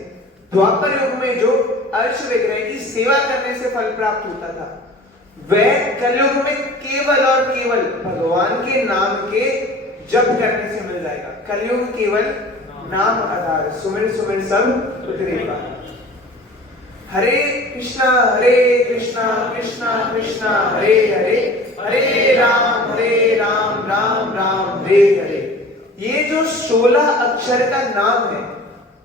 द्वापर युग में जो अर्श विग्रह की सेवा करने से फल प्राप्त होता था, वह कलयुग में केवल और केवल भगवान के नाम के जप करने से मिल जाएगा। कलयुग केवल नाम आधार, सुमिर सुमिर सब उतरेगा। हरे कृष्णा कृष्णा कृष्णा हरे हरे, हरे राम राम राम हरे हरे। ये जो 16 अक्षर का नाम है,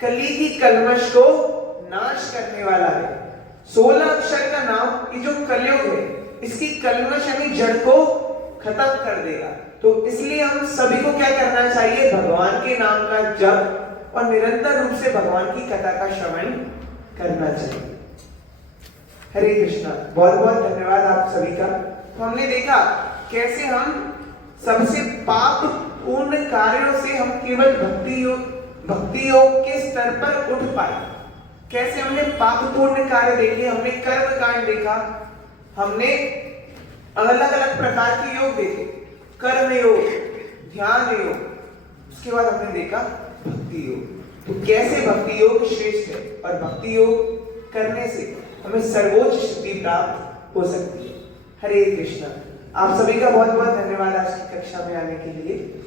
कली की कलमश को नाश करने वाला है। 16 अक्षर का नाम, ये जो कलयुग है, इसकी कलमश यानी जड़ को खत्म कर देगा। तो इसलिए हम सभी को क्या करना चाहिए, भगवान के नाम का जप और निरंतर रूप से भगवान की कथा का श्रवण करना चाहिए। हरे कृष्णा। बहुत बहुत धन्यवाद आप सभी का। तो हमने देखा कैसे हम सबसे पाप पूर्ण कार्यों से हम केवल भक्ति योग के स्तर पर उठ पाए। कैसे हमने पाप पूर्ण कार्य देखे, हमने कर्म कांड देखा, हमने अलग अलग प्रकार के योग देखे, कर्म योग, ध्यान योग, उसके बाद हमने देखा भक्ति योग। तो कैसे भक्ति योग श्रेष्ठ है और भक्ति योग करने से हमें सर्वोच्च सिद्धि प्राप्त हो सकती है। हरे कृष्णा। आप सभी का बहुत बहुत धन्यवाद आज की कक्षा में आने के लिए।